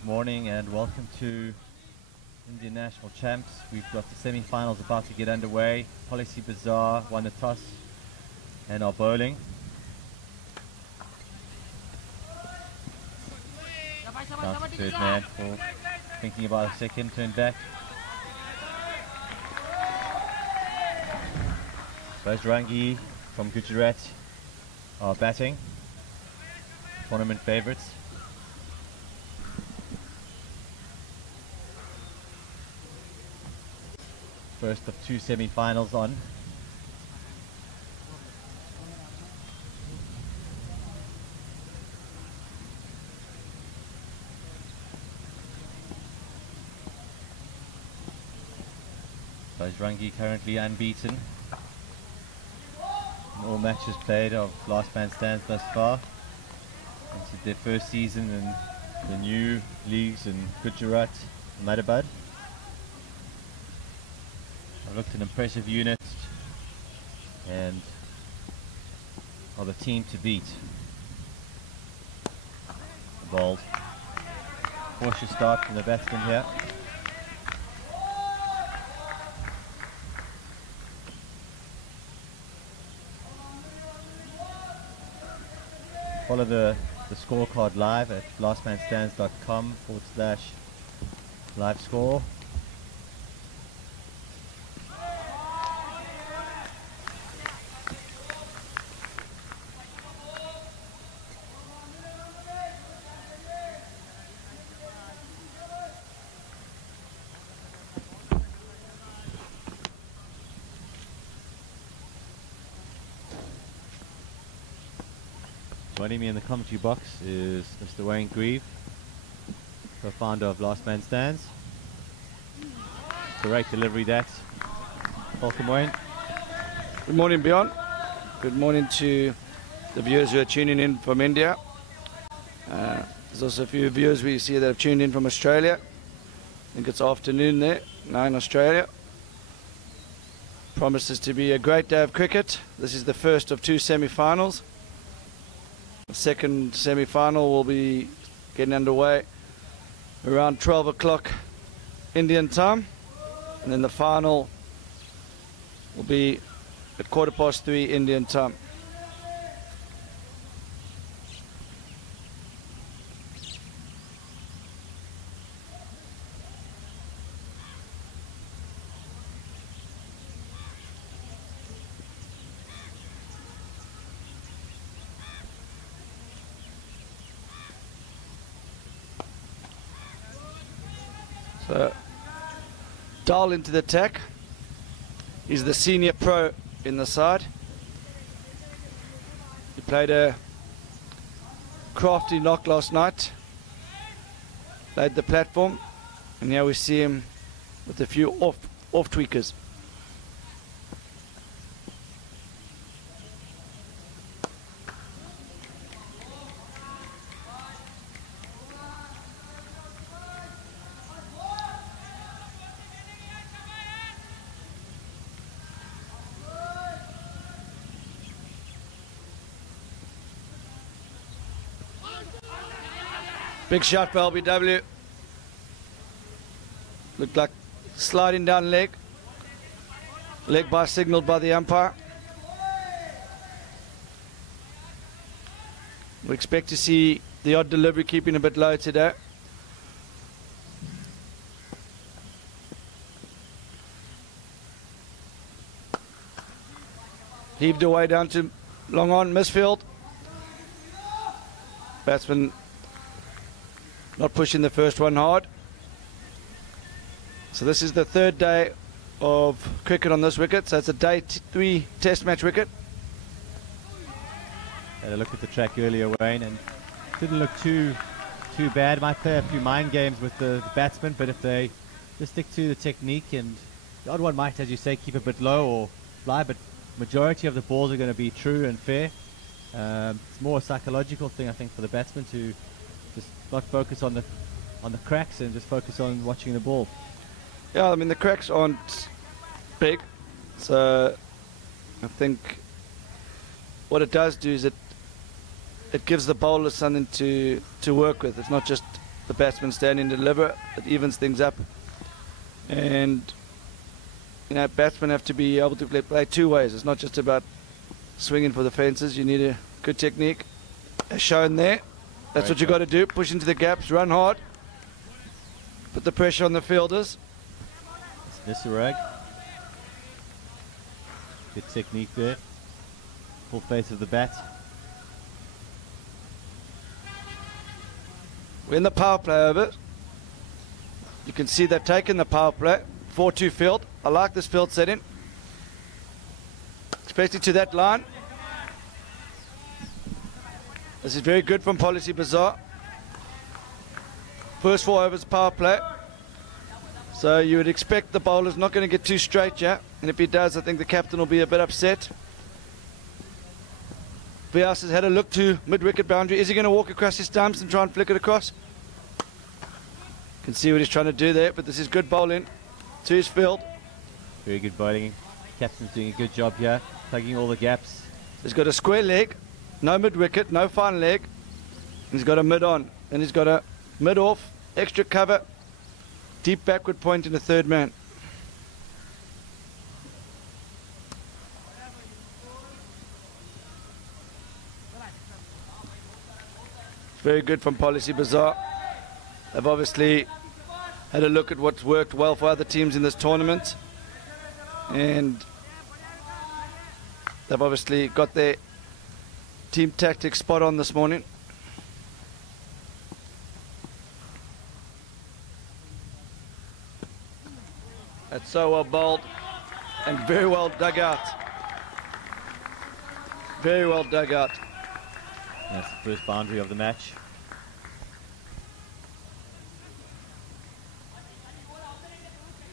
Good morning and welcome to Indian National Champs. We've got the semi-finals about to get underway. Policybazaar won the toss and are bowling. Down to third man for thinking about a second, turn back. Bajrangi from Gujarat are batting. Tournament favourites. First of two semi-finals on. Bajrangi currently unbeaten in all matches played of last man stands thus far. Into their first season in the new leagues in Gujarat and Madabad. I've looked an impressive unit and are the team to beat. Bowled. Cautious start from the batsman here. Follow the scorecard live at lastmanstands.com/live score. Joining me in the commentary box is Mr. Wayne Grieve, co-founder of Last Man Stands. Great delivery that. Welcome, Wayne. Good morning, Bjorn. Good morning to the viewers who are tuning in from India. There's also a few viewers we see that have tuned in from Australia. I think it's afternoon there, 9 Australia. Promises to be a great day of cricket. This is the first of two semi-finals. The second semi-final will be getting underway around 12 o'clock Indian time, and then the final will be at 3:15 Indian time. So, Dahl into the attack. He's the senior pro in the side. He played a crafty knock last night. Laid the platform. And now we see him with a few off tweakers. Big shot for LBW. Looked like sliding down leg. Leg by signalled by the umpire. We expect to see the odd delivery keeping a bit low today. Heaved away down to long on, misfield. Batsman not pushing the first one hard. So this is the third day of cricket on this wicket. So it's a day 3 test match wicket. Had a look at the track earlier, Wayne, and didn't look too bad. Might play a few mind games with the batsmen, but if they just stick to the technique, and the odd one might, as you say, keep a bit low or fly, but majority of the balls are going to be true and fair. It's more a psychological thing, I think, for the batsmen to just not focus on the cracks and just focus on watching the ball. Yeah, I mean the cracks aren't big, so I think what it does do is it gives the bowlers something to work with. It's not just the batsmen stand and deliver. It evens things up. And, you know, batsmen have to be able to play two ways. It's not just about swinging for the fences. You need a good technique, as shown there. That's what you got to do. Push into the gaps, run hard, put the pressure on the fielders. It's Nisarag. Good technique there. Full face of the bat. We're in the power play over. You can see they've taken the power play. 4-2 field. I like this field setting, especially to that line. This is very good from Policybazaar. First 4 overs power play. So you would expect the bowler's not going to get too straight, yeah? And if he does, I think the captain will be a bit upset. Vyas has had a look to mid-wicket boundary. Is he going to walk across his stumps and try and flick it across? Can see what he's trying to do there, but this is good bowling to his field. Very good bowling. Captain's doing a good job here, plugging all the gaps. He's got a square leg, no mid-wicket, no fine leg. He's got a mid-on, and he's got a mid-off, extra cover, deep backward point in the third man. Very good from Policybazaar. They've obviously had a look at what's worked well for other teams in this tournament, and they've obviously got their team tactics spot on this morning. That's so well bowled and very well dug out. Very well dug out. That's the first boundary of the match.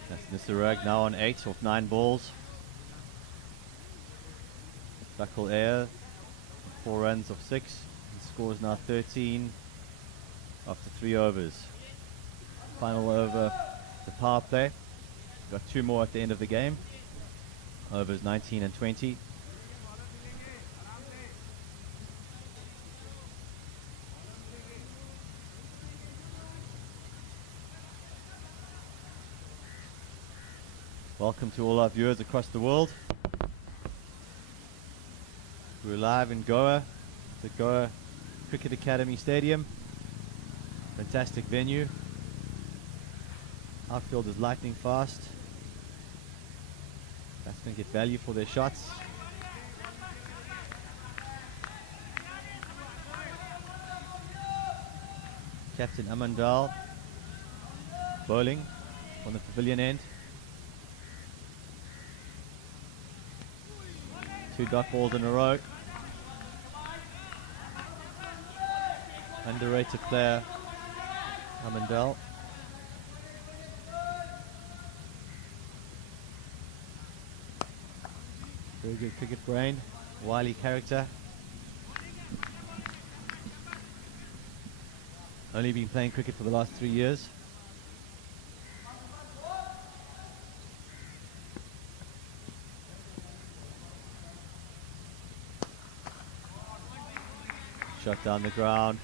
That's Nisarag now on 8 off 9 balls. Buckle Air, 4 runs of 6. The score is now 13 after 3 overs. Final over, the power play. We've got 2 more at the end of the game. Overs 19 and 20. Welcome to all our viewers across the world. We're live in Goa, the Goa Cricket Academy Stadium. Fantastic venue. Outfield is lightning fast. Batsmen get value for their shots. Captain Amandal bowling on the pavilion end. 2 dot balls in a row. Underrated player, Amandal. Very good cricket brain, wily character. Only been playing cricket for the last 3 years. Shot down the ground.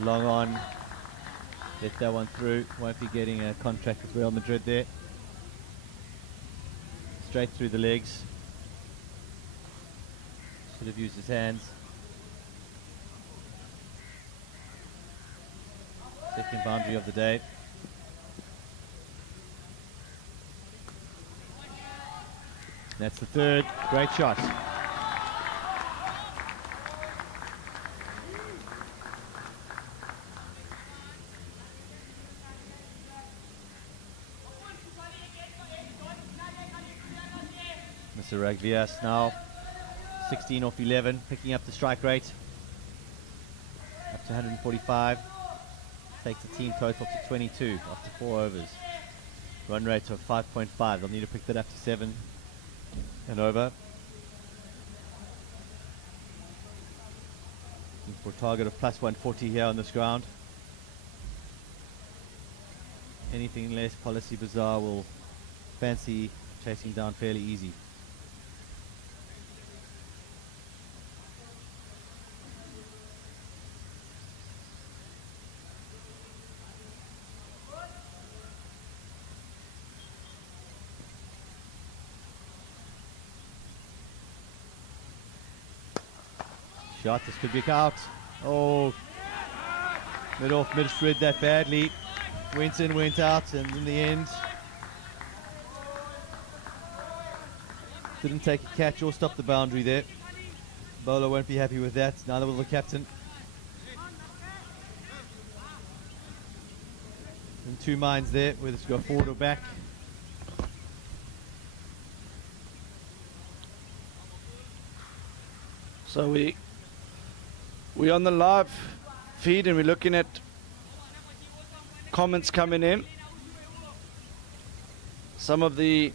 Long on. Let that one through. Won't be getting a contract with Real Madrid there. Straight through the legs. Should have used his hands. Second boundary of the day. That's the third. Great shot. Mr. Ragvias now 16 off 11, picking up the strike rate up to 145. Takes the team total to 22 after 4 overs. Run rate of 5.5. They'll need to pick that up to 7 and over. Looking for a target of plus 140 here on this ground. Anything less, Policybazaar will fancy chasing down fairly easy. shot. This could be out. Oh, mid-off, mid-shred that badly. Went in, went out, and in the end, didn't take a catch or stop the boundary there. Bowler won't be happy with that. Neither will the captain. In two minds there, whether to go forward or back. So we on the live feed and we're looking at comments coming in. Some of the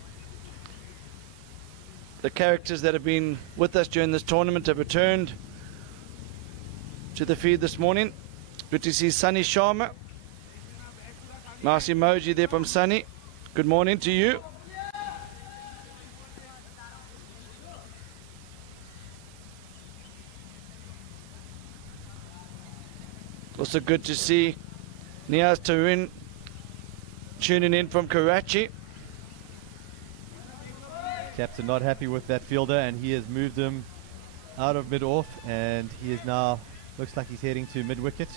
characters that have been with us during this tournament have returned to the feed this morning. Good to see Sunny Sharma. Nice emoji there from Sunny. Good morning to you. Also good to see Niaz Tarin tuning in from Karachi. Captain not happy with that fielder, and he has moved him out of mid-off, and he is now, looks like he's heading to mid-wicket.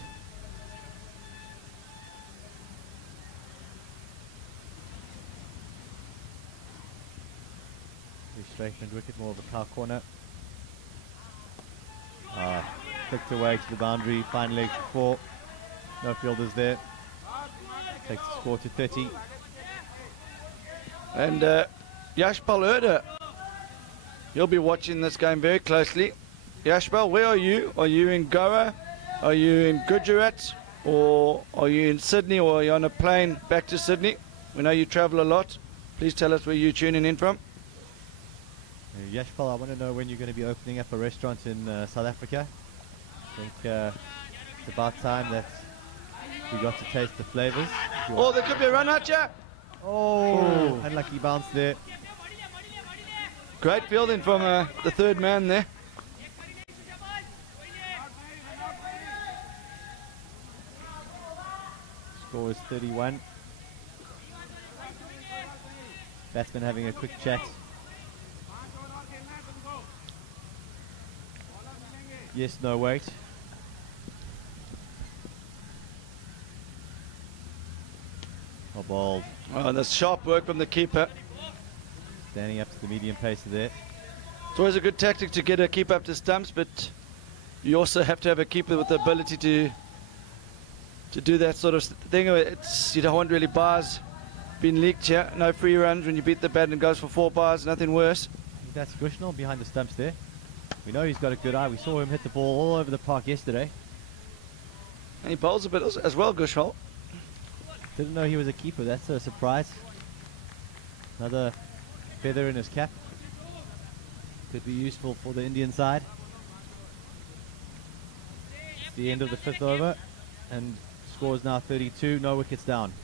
Straight mid-wicket, more of a cow corner. Flicked away to the boundary, fine leg for 4. No fielders there. Takes the score to 30. And Yashpal Erda, he'll be watching this game very closely. Yashpal, where are you? Are you in Goa? Are you in Gujarat? Or are you in Sydney? Or are you on a plane back to Sydney? We know you travel a lot. Please tell us where you're tuning in from. Yashpal, I want to know when you're going to be opening up a restaurant in South Africa. I think it's about time that we got to taste the flavors. Oh, there could be a run out, yeah. Oh, unlucky bounce there. Great fielding from the third man there. Score is 31. Batsman having a quick chat. Yes, no, wait. Oh, ball. Oh, that's sharp work from the keeper. Standing up to the medium pacer there. It's always a good tactic to get a keeper up to stumps, but you also have to have a keeper with the ability to do that sort of thing. You don't want really bars being leaked here. No free runs when you beat the bat and goes for 4 bars, nothing worse. That's Gushnell behind the stumps there. We know he's got a good eye. We saw him hit the ball all over the park yesterday. And he bowls a bit as well, Gushnell. Didn't know he was a keeper. That's a surprise. Another feather in his cap. Could be useful for the Indian side. It's the end of the 5th over, and score is now 32. No wickets down.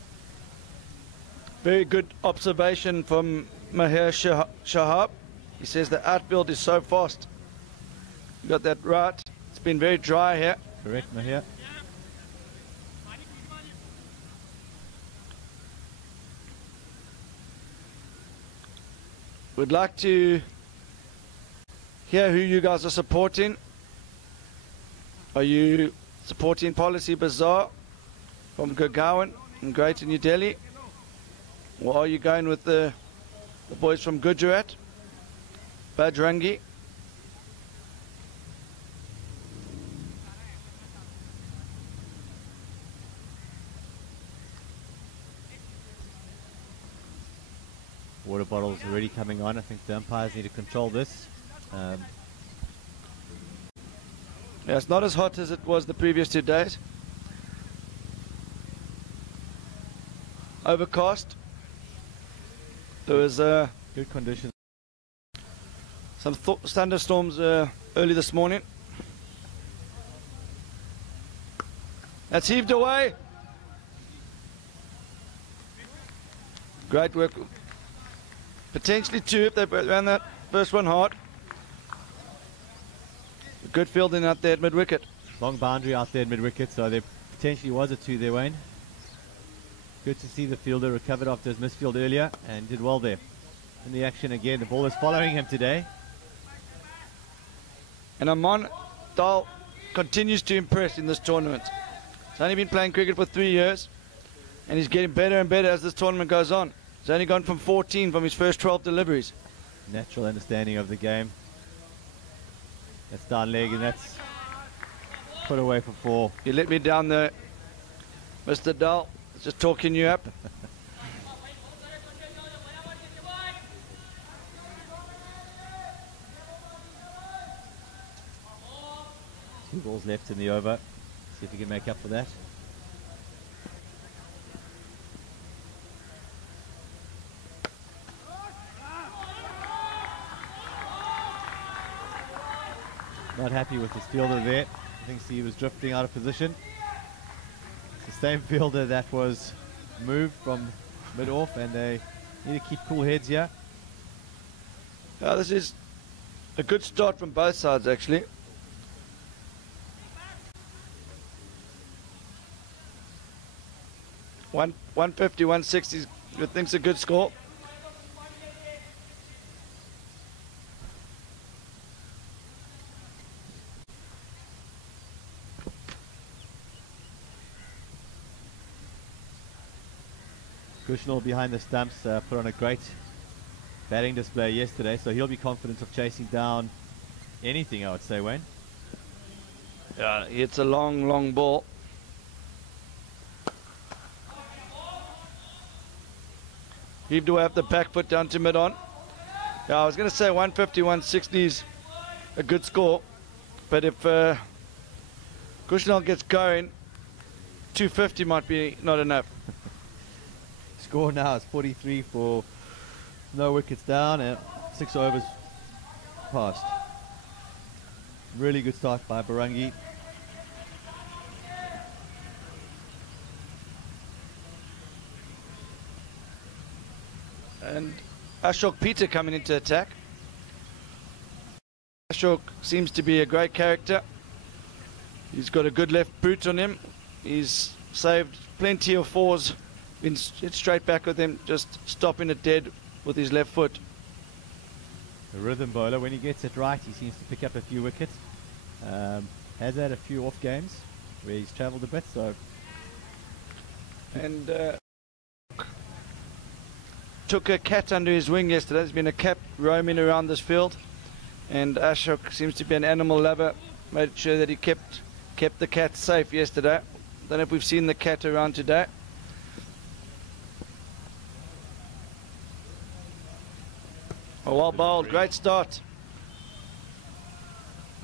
Very good observation from Maher Shahab. He says the outfield is so fast. You got that right. It's been very dry here. Correct, Maher. We'd like to hear who you guys are supporting. Are you supporting Policybazaar from Gurgaon in Greater New Delhi? Or are you going with the boys from Gujarat, Bajrangi? Water bottles already coming on. I think the umpires need to control this. Yeah, it's not as hot as it was the previous 2 days. Overcast. There was good conditions. some thunderstorms early this morning. That's heaved away. Great work. Potentially 2 if they ran that first one hard. Good fielding out there at mid-wicket. Long boundary out there at mid-wicket, so there potentially was a 2 there, Wayne. Good to see the fielder recovered after his misfield earlier and did well there. In the action again, the ball is following him today. And Aman Dahl continues to impress in this tournament. He's only been playing cricket for 3 years, and he's getting better and better as this tournament goes on. He's only gone from 14 from his first 12 deliveries. Natural understanding of the game. That's down leg, and that's put away for 4. You let me down there, Mr. Dahl. Just talking you up. 2 balls left in the over. See if he can make up for that. Not happy with his fielder there. I think he was drifting out of position. It's the same fielder that was moved from mid-off, and they need to keep cool heads here. This is a good start from both sides, actually. One 150, 160, I think's a good score. Kushnal behind the stumps put on a great batting display yesterday, so he'll be confident of chasing down anything, I would say, Wayne. Yeah, it's a long, long ball. Heaved away up the back foot down to mid-on. Yeah, I was going to say 150, 160 is a good score, but if Kushnal gets going, 250 might be not enough. Score now is 43 for no wickets down and 6 overs passed. Really good start by Bajrangi. And Ashok Peter coming into attack. Ashok seems to be a great character. He's got a good left boot on him. He's saved plenty of 4s. Been straight back with him, just stopping it dead with his left foot. The rhythm bowler, when he gets it right, he seems to pick up a few wickets. Has had a few off games where he's travelled a bit, so. And took a cat under his wing yesterday. There's been a cat roaming around this field, and Ashok seems to be an animal lover. Made sure that he kept the cat safe yesterday. Don't know if we've seen the cat around today. Oh, well bowled, great start.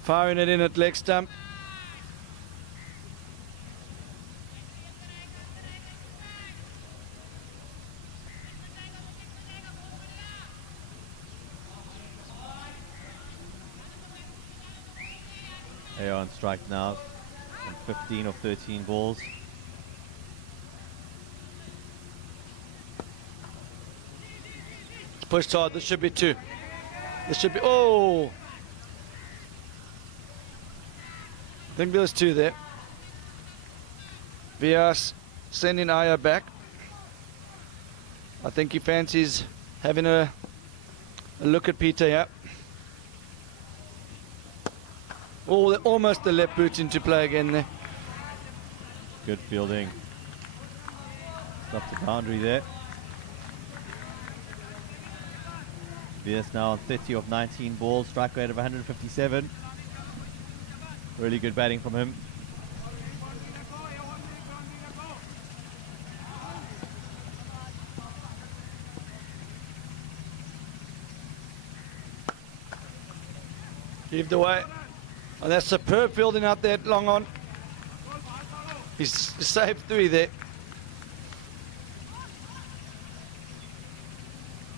Firing it in at leg stump. They are on strike now on 15 of 13 balls. Pushed hard, this should be 2. This should be, oh! I think there was 2 there. Vyas sending Aya back. I think he fancies having a look at Peter, yeah. Oh, almost the left boot into play again there. Good fielding. Stopped the boundary there. Vyas now on 30 of 19 balls, strike rate of 157. Really good batting from him. Heaved away. Oh, that's superb fielding out there, long on. He's saved 3 there.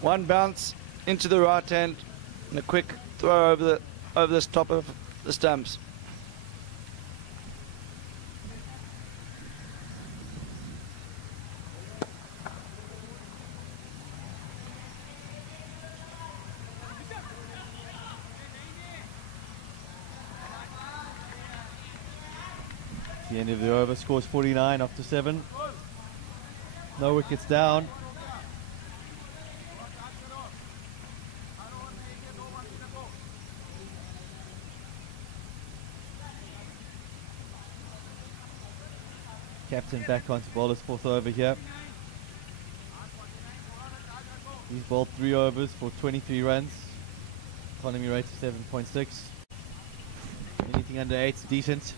One bounce into the right hand and a quick throw over the top of the stumps. The end of the over, scores 49 after 7. No wickets down. Captain back onto bowler's fourth over here. He's bowled 3 overs for 23 runs. Economy rate of 7.6. Anything under 8 is decent.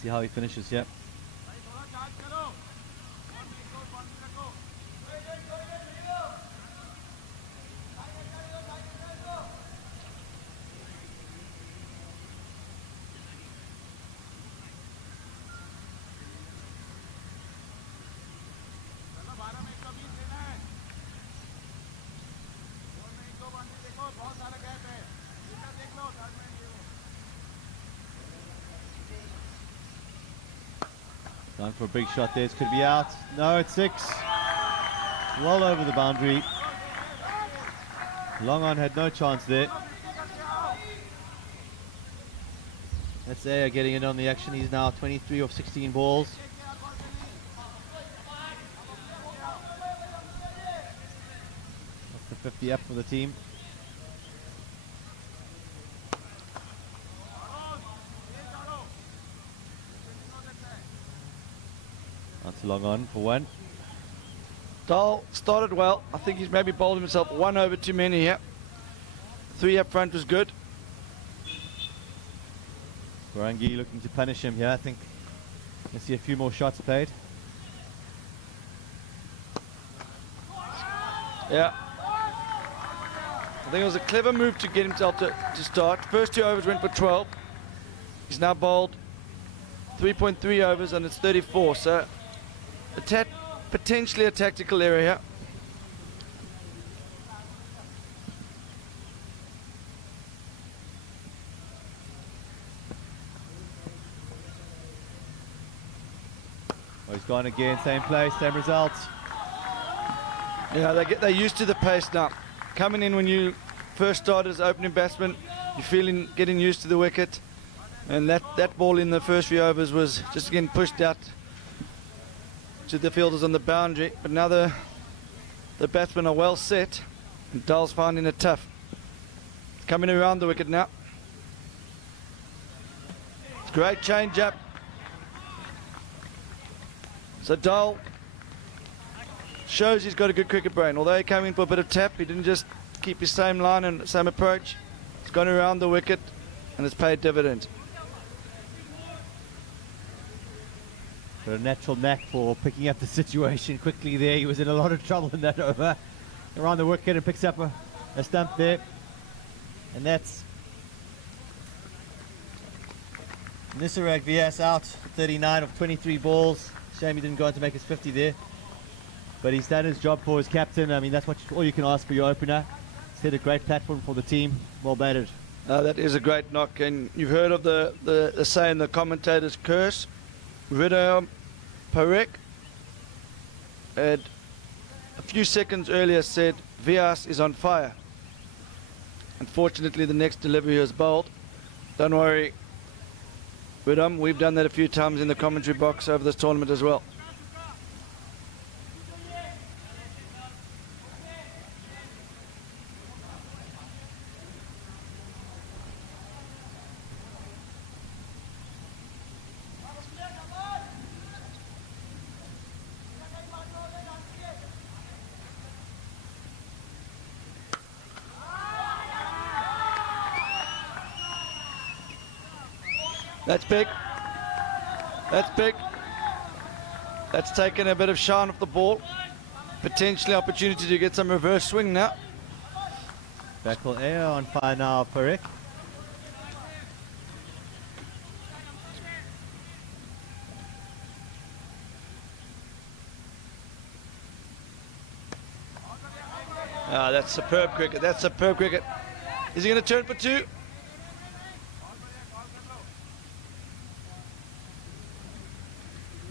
See how he finishes here. Going for a big shot there. It could be out. No, it's 6. Well over the boundary. Long on had no chance there. That's Ayer getting in on the action. He's now 23 of 16 balls. That's the 50 up for the team. That's long on for 1. Dahl started well. I think he's maybe bowled himself 1 over too many here. 3 up front was good. Bajrangi looking to punish him here. I think we'll see a few more shots played. Yeah. I think it was a clever move to get himself to start. First 2 overs went for 12. He's now bowled 3.3 overs and it's 34. So potentially a tactical error here. Oh, he's gone again, same place, same results. Yeah, they're used to the pace now. Coming in when you first started as opening batsman, you're getting used to the wicket. And that ball in the first few overs was just getting pushed out to the fielders on the boundary. But now the batsmen are well set, and Dahl's finding it tough. It's coming around the wicket now. It's a great change up. So Dahl shows he's got a good cricket brain. Although he came in for a bit of tap, he didn't just keep his same line and same approach. He's gone around the wicket, and it's paid dividends. Got a natural knack for picking up the situation quickly there. He was in a lot of trouble in that over. Around the wicket and picks up a stump there. And that's Nisarag Vyas out, 39 of 23 balls. Shame he didn't go on to make his 50 there. But he's done his job for his captain. I mean, that's all you can ask for your opener. Set a great platform for the team. Well batted. That is a great knock. And you've heard of the saying, the commentator's curse. Ridham Parek had a few seconds earlier said Vyas is on fire. Unfortunately, the next delivery was bowled. Don't worry, Ridham, we've done that a few times in the commentary box over this tournament as well. That's big. That's big. That's taken a bit of shine off the ball. Potentially opportunity to get some reverse swing now. Backball Ayer on fire now, Parek. That's superb cricket. That's superb cricket. Is he going to turn for 2?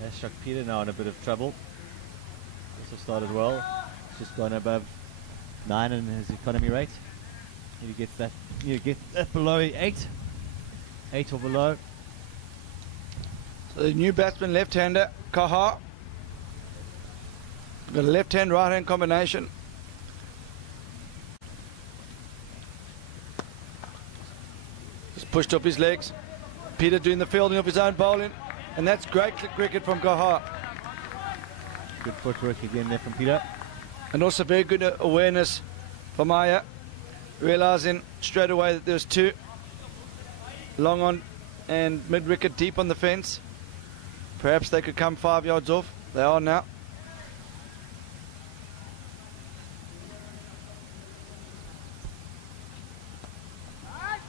Ashok Peter now in a bit of trouble. Also started well. He's just gone above 9 in his economy rate. Need to get that below 8. 8 or below. So the new batsman, left-hander, Kaha. Got a left-hand, right-hand combination. Just pushed up his legs. Peter doing the fielding of his own bowling. And that's great cricket from Kaha. Good footwork again there from Peter. And also very good awareness from Aya, realizing straight away that there's two. Long on and mid-wicket deep on the fence. Perhaps they could come 5 yards off. They are now.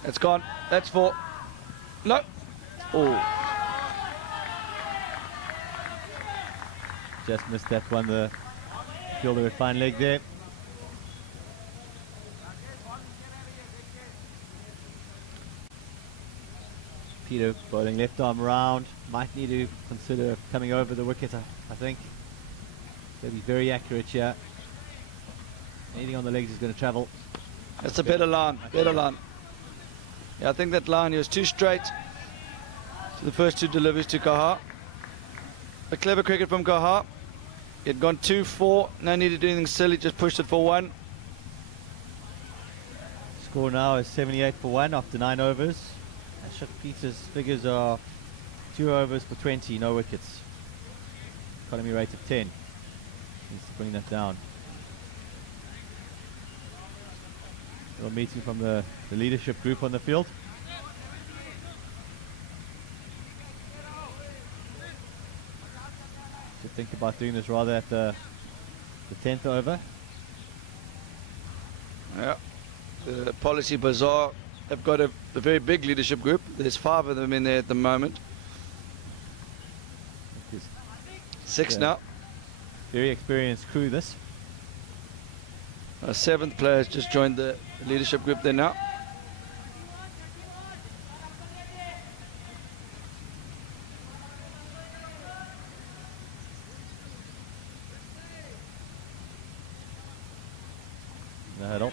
It's gone. That's 4. No. Oh. Just missed that one. The fielder at fine leg there. Peter bowling left arm round. Might need to consider coming over the wicket, I think. Going to be very accurate here. Anything on the legs is going to travel. That's a better line. Better line. Yeah, I think that line was too straight to the first 2 deliveries to Kaha. A clever cricket from Kaha. He had gone 2-4. No need to do anything silly. Just pushed it for 1. Score now is 78 for 1 after 9 overs. Ashok Peter's figures are 2 overs for 20, no wickets. Economy rate of 10. Needs to bring that down. A little meeting from the leadership group on the field. Should think about doing this rather at the 10th over. Yeah. The Policybazaar have got a very big leadership group. There's 5 of them in there at the moment. 6 now. Very experienced crew this. A 7th player has just joined the leadership group there now. No hurdle.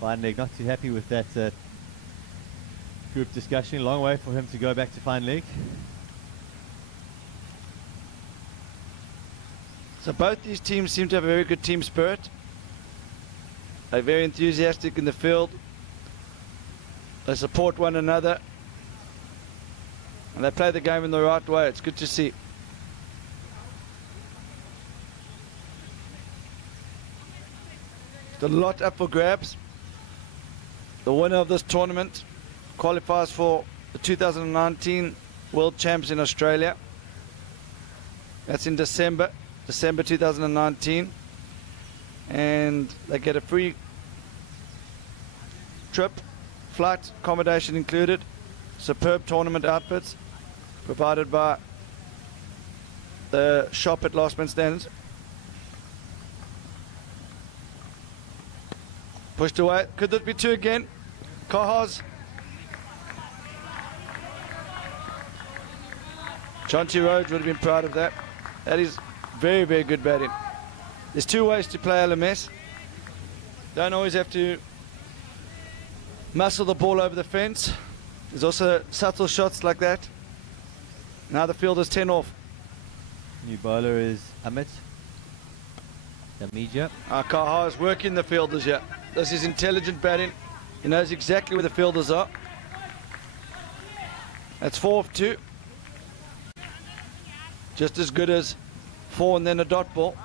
Fine leg, not too happy with that group discussion. Long way for him to go back to fine leg. So both these teams seem to have a very good team spirit. They're very enthusiastic in the field. They support one another. And they play the game in the right way. It's good to see. There's a lot up for grabs. The winner of this tournament qualifies for the 2019 World Champs in Australia. That's in December 2019. And they get a free trip, flight, accommodation included, superb tournament outfits provided by the shop at Last Man Standards. Pushed away. Could this be 2 again? Kaha's. Chauncey Rhodes would have been proud of that. That is very, very good batting. There's 2 ways to play LMS. Don't always have to muscle the ball over the fence. There's also subtle shots like that. Now the fielder's 10 off. New bowler is Amit Damija. Kaha is working the fielders here. This is intelligent batting. He knows exactly where the fielders are. That's 4 off 2. Just as good as 4 and then a dot ball.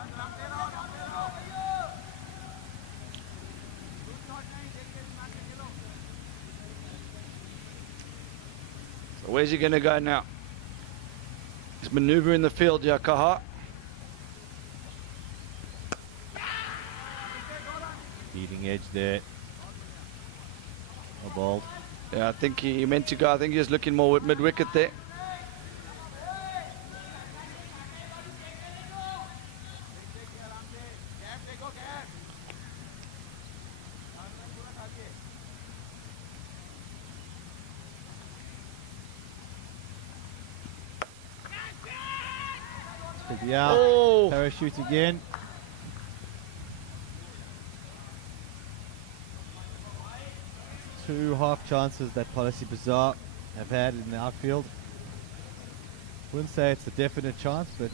So where's he going to go now? He's maneuvering the field, Kaha. Leading edge there. A ball. Yeah, I think he meant to go. I think he was looking more at mid-wicket there. Yeah, oh. Parachute again. Two half chances that Policybazaar have had in the outfield. Wouldn't say it's a definite chance, but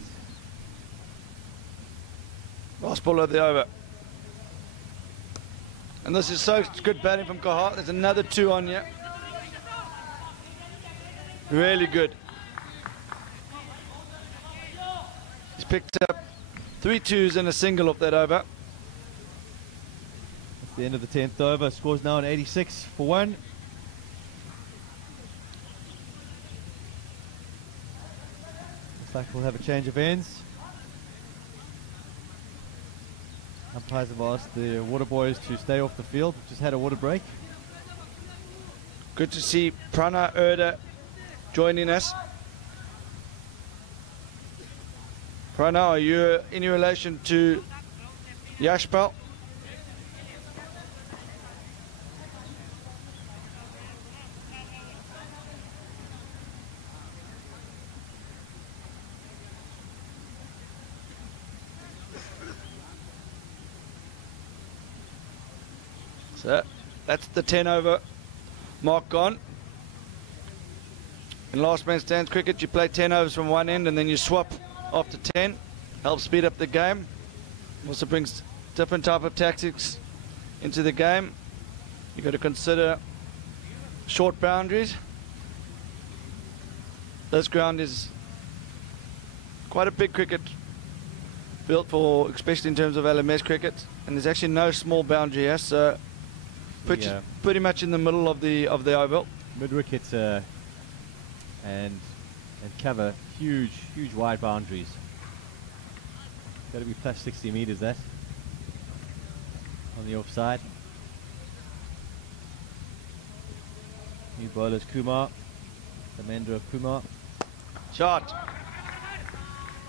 last ball of the over. And this is so good batting from Kaha. There's another 2 on here. Really good. He's picked up 3 2s and a single off that over. At the end of the 10th over, scores now an 86 for 1. Looks like we'll have a change of ends. Umpires have asked the water boys to stay off the field. We've just had a water break. Good to see Prana Erda joining us. Prana, are you in relation to Yashpal? So that's the 10 over mark gone. In last man stands cricket, you play 10 overs from one end and then you swap after 10. Helps speed up the game. Also brings different type of tactics into the game. You've got to consider short boundaries. This ground is quite a big cricket built for, especially in terms of LMS cricket, and there's actually no small boundary here, so pretty much in the middle of the oval. Mid wicket and cover huge wide boundaries. Got to be plus 60 meters that on the offside. New bowlers Kumar, Dharmendra Kumar. Shot.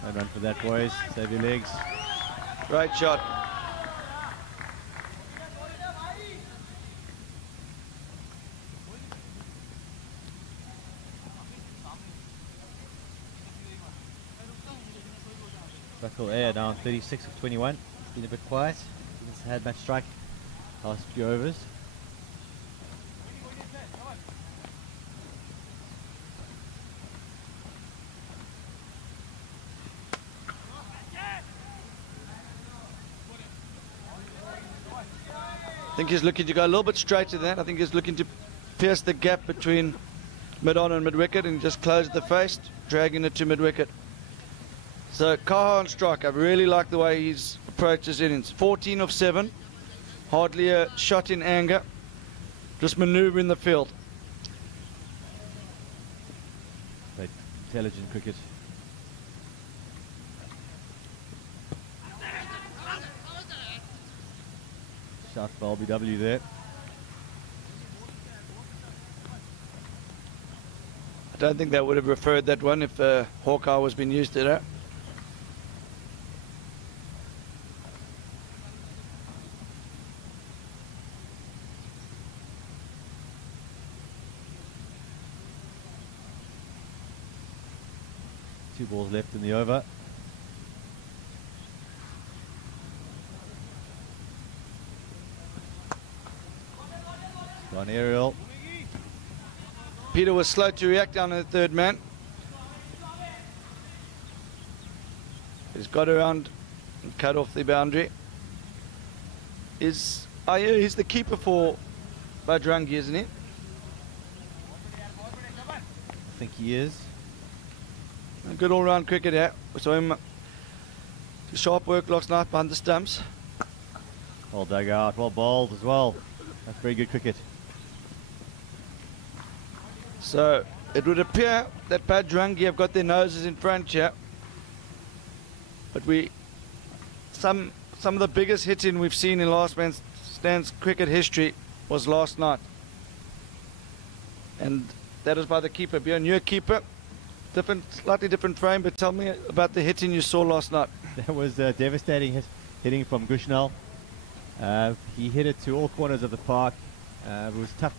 No run for that, boys. Save your legs. Great shot. Buckle Air down 36 of 21. It's been a bit quiet. Hasn't had much strike last few overs. I think he's looking to go a little bit straight to that. I think he's looking to pierce the gap between mid-on and mid-wicket and just close the face, dragging it to mid-wicket. So Kaha on strike. I really like the way he's approached his innings. 14 of 7. Hardly a shot in anger. Just manoeuvring the field. Played intelligent cricket. Shot for LBW there. I don't think that would have referred that one if Hawkeye was being used to that. Two balls left in the over. Gone aerial. Peter was slow to react down to the third man. He's got around and cut off the boundary. He's the keeper for Bajrangi, isn't he? I think he is. A good all-round cricket here. We saw him do sharp work last night behind the stumps. Well dug out, well bowled as well. That's very good cricket. So it would appear that Bajrangi have got their noses in front here. But some of the biggest hitting we've seen in last man stands cricket history was last night. And that was by the keeper. Bjorn, you're a keeper. Slightly different frame, but tell me about the hitting you saw last night. That was devastating hitting from Gushnell. He hit it to all corners of the park. It was tough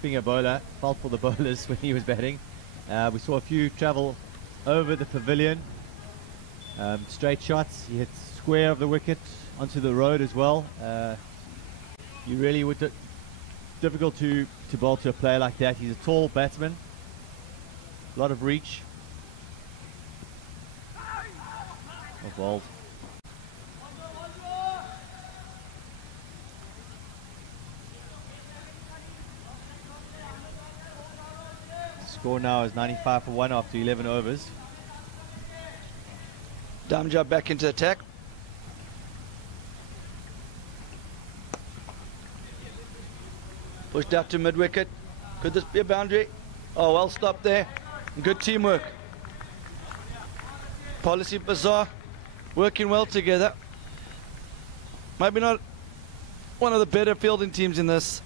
being a bowler. Felt for the bowlers when he was batting. We saw a few travel over the pavilion. Straight shots. He hit square of the wicket onto the road as well. You really would difficult to bowl to a player like that. He's a tall batsman. A lot of reach. Well bowled. Score now is 95 for 1 after 11 overs. Damja back into attack. Pushed out to mid-wicket. Could this be a boundary? Oh, well stopped there. Good teamwork. Policybazaar working well together. Maybe not one of the better fielding teams in this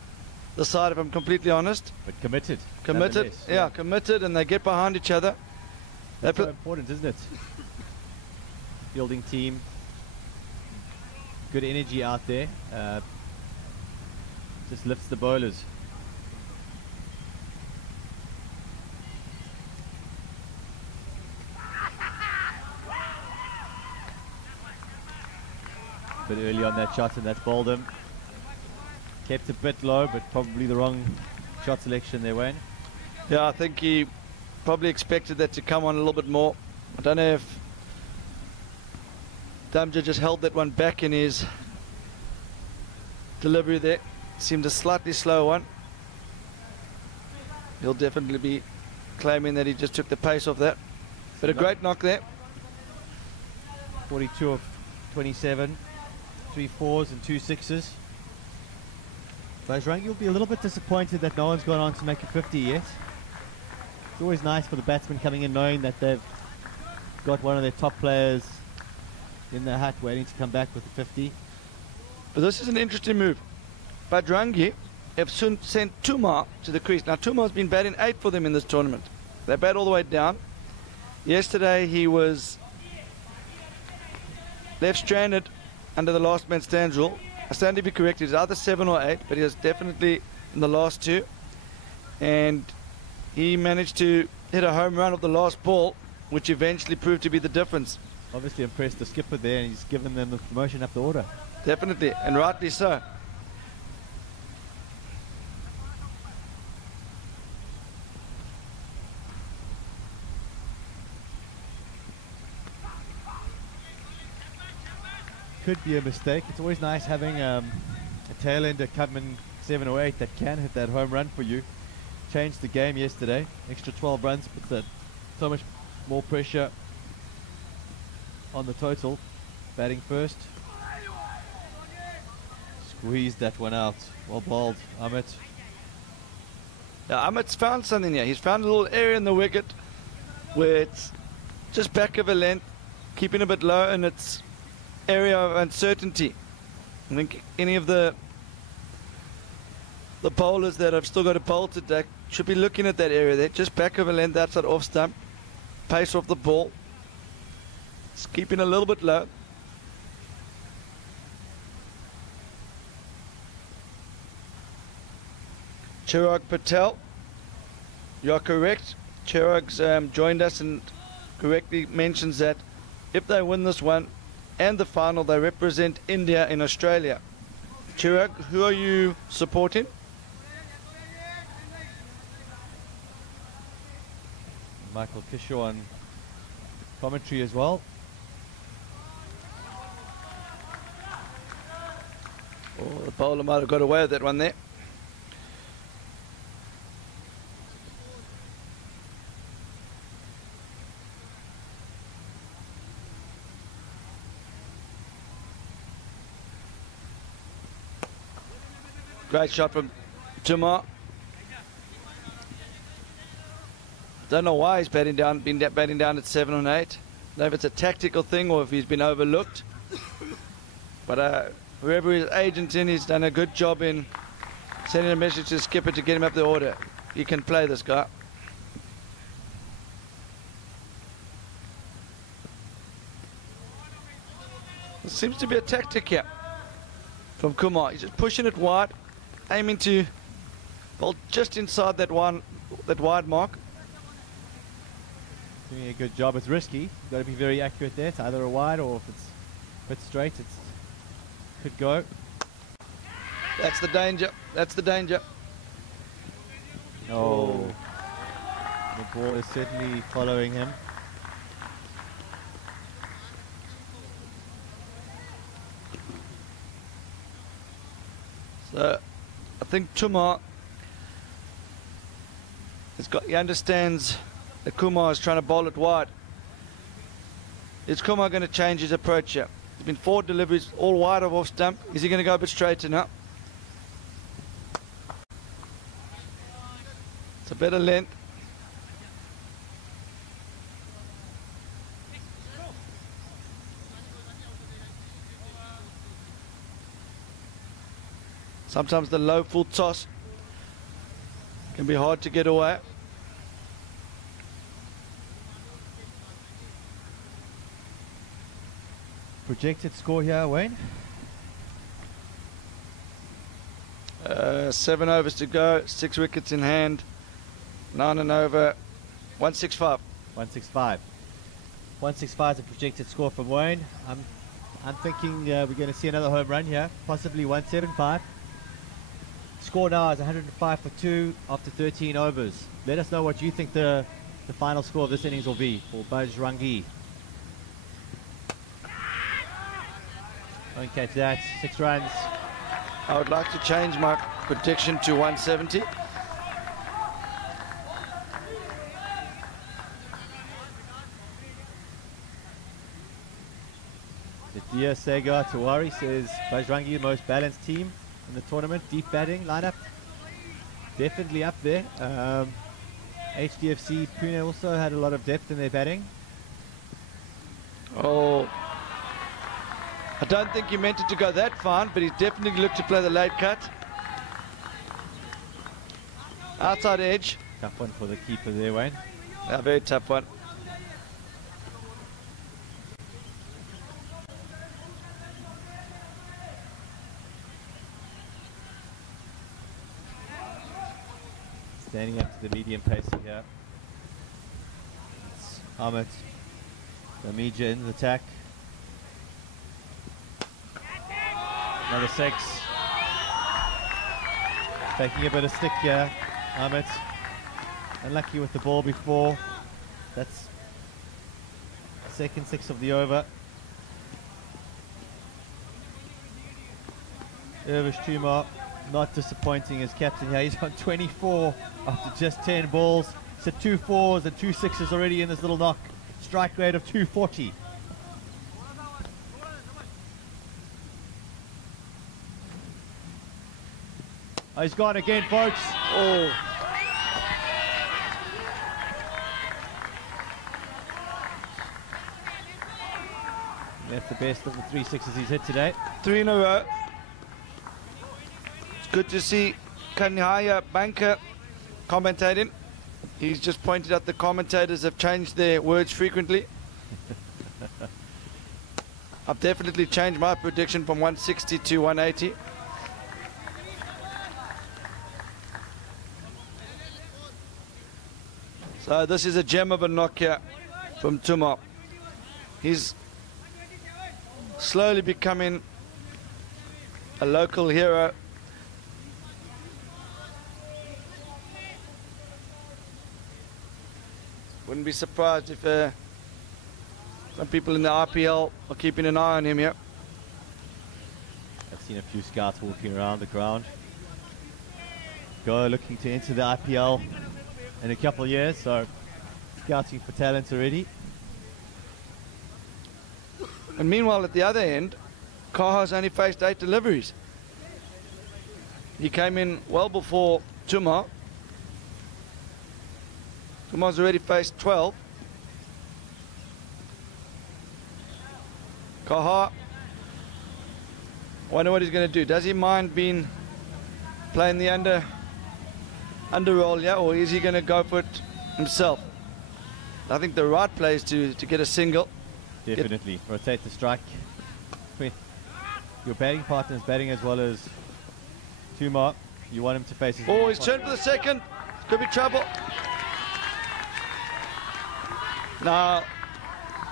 side, if I'm completely honest. But committed. Committed, yeah, committed, and they get behind each other. That's so important, isn't it? Fielding team. Good energy out there. Just lifts the bowlers. A bit early on that shot, and that's bowled him. Kept a bit low, but probably the wrong shot selection there, Wayne. Yeah, I think he probably expected that to come on a little bit more. I don't know if Damja just held that one back in his delivery there. Seemed a slightly slow one. He'll definitely be claiming that he just took the pace off that. But a great knock there. 42 of 27. 3 4s and 2 6s. Bajrangi will be a little bit disappointed that no one's gone on to make a 50 yet. It's always nice for the batsmen coming in knowing that they've got one of their top players in the hat waiting to come back with a 50. But this is an interesting move. Bajrangi have soon sent Tumar to the crease. Now Tumar's been batting 8 for them in this tournament. They bat all the way down. Yesterday he was left stranded under the last man stands rule. I stand to be correct, he's either 7 or 8, but he was definitely in the last 2. And he managed to hit a home run of the last ball, which eventually proved to be the difference. Obviously impressed the skipper there, and he's given them the promotion up the order. Definitely, and rightly so. Could be a mistake. It's always nice having a tail ender come in 7 or 8 that can hit that home run for you. Changed the game yesterday. Extra 12 runs, puts that so much more pressure on the total. Batting first. Squeezed that one out. Well bowled, Amit. Now Amit's found something here. He's found a little area in the wicket where it's just back of a length, keeping a bit low, and it's area of uncertainty. I think any of the bowlers that have still got a bowl to deck should be looking at that area there, just back of a length outside off stump, pace off the ball. It's keeping a little bit low. Chirag Patel, you're correct. Chirag's joined us and correctly mentions that if they win this one and the final, they represent India in Australia. Chirag, who are you supporting? Michael Kishore on commentary as well. Oh, the bowler might have got away with that one there. Great shot from Tumar. Don't know why he's batting down, batting down at 7 and 8. I don't know if it's a tactical thing or if he's been overlooked. But whoever his agent in, he's done a good job in sending a message to the skipper to get him up the order. You can play this guy. There seems to be a tactic here from Kumar. He's just pushing it wide, aiming to bowl just inside that wide mark. Doing a good job. It's risky. You've got to be very accurate there. It's either a wide or if it's a bit straight, it could go. That's the danger. That's the danger. Oh. The ball is certainly following him. So I think Tumar He understands that Kumar is trying to bowl it wide. Is Kumar going to change his approach here? There's been 4 deliveries, all wide of off stump. Is he going to go a bit straighter now? It's a better length. Sometimes the low full toss can be hard to get away. Projected score here, Wayne? 7 overs to go, 6 wickets in hand, 9 and over, 165. 165. 165 is a projected score from Wayne. I'm thinking we're going to see another home run here, possibly 175. Score now is 105 for 2 after 13 overs. Let us know what you think the final score of this innings will be for Bajrangi. Don't catch that. 6 runs. I would like to change my prediction to 170. Dear Sega Tawari says Bajrangi the most balanced team in the tournament. Deep batting lineup definitely up there. HDFC Pune also had a lot of depth in their batting. Oh, I don't think he meant it to go that far, but he definitely looked to play the late cut. Outside edge. Tough one for the keeper there, Wayne. A very tough one. Standing up to the medium pace here. It's Ahmed Ramija in the attack. Another 6. Taking a bit of stick here, Ahmed. Unlucky with the ball before. That's the second 6 of the over. Irvish Tumar not disappointing as captain here. He's on 24 after just 10 balls. So 2 4s and 2 6s already in this little knock. Strike rate of 240. Oh, he's gone again, folks. Oh. That's the best of the 3 6s he's hit today. 3 in a row. It's good to see Kanyaya Banker commentating. He's just pointed out the commentators have changed their words frequently. I've definitely changed my prediction from 160 to 180. So this is a gem of a knock here from Tumar. He's slowly becoming a local hero. Wouldn't be surprised if some people in the IPL are keeping an eye on him here. I've seen a few scouts walking around the ground. Go looking to enter the IPL in a couple of years, so scouting for talent already. And meanwhile, at the other end, Kaha's only faced 8 deliveries. He came in well before Tumar. Tumar's already faced 12. Kaha, I wonder what he's going to do. Does he mind playing the under roll, yeah, or is he going to go for it himself? I think the right play is to get a single. Definitely. Rotate the strike. With your batting partner's batting as well as Tumar, you want him to face his... Oh, he's turned for the second. Could be trouble. Now,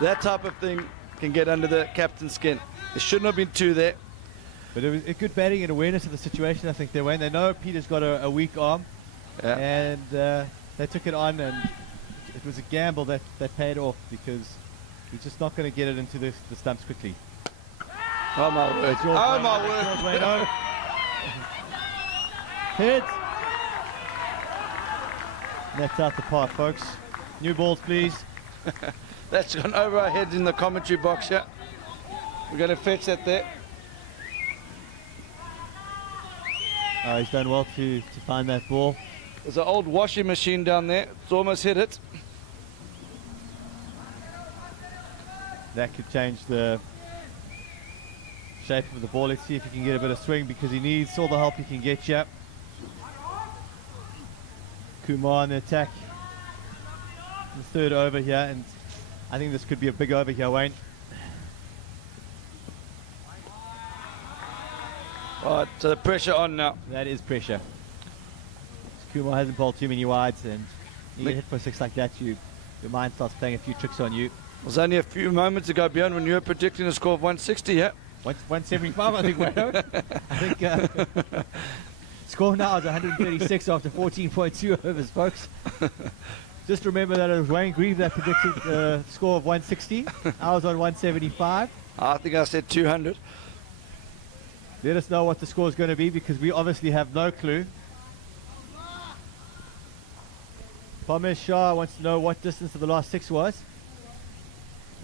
that type of thing can get under the captain's skin. There shouldn't have been 2 there. But it was a good batting and awareness of the situation, I think, there, Wayne. They know Peter's got a weak arm, and they took it on, and it was a gamble that paid off because he's just not going to get it into the stumps quickly. Oh, my word. Oh, my word. Hit. That's out the park, folks. New balls, please. That's gone over our heads in the commentary box here. We're going to fetch that there. He's done well to find that ball. There's an old washing machine down there. It's almost hit it. That could change the shape of the ball. Let's see if he can get a bit of swing, because he needs all the help he can get here. Kumar on the attack. The third over here, and I think this could be a big over here, Wayne. Right, so the pressure on now. That is pressure. Kumar hasn't bowled too many wides, and you get hit for 6 like that, your mind starts playing a few tricks on you. It was only a few moments ago, Bjorn, when you were predicting a score of 160, yeah? 175, I think, Wayne. I think score now is 136 after 14.2 overs, folks. Just remember that it was Wayne Grieve that predicted the score of 160. I was on 175. I think I said 200. Let us know what the score is going to be, because we obviously have no clue. Pamesh Shah wants to know what distance of the last 6 was.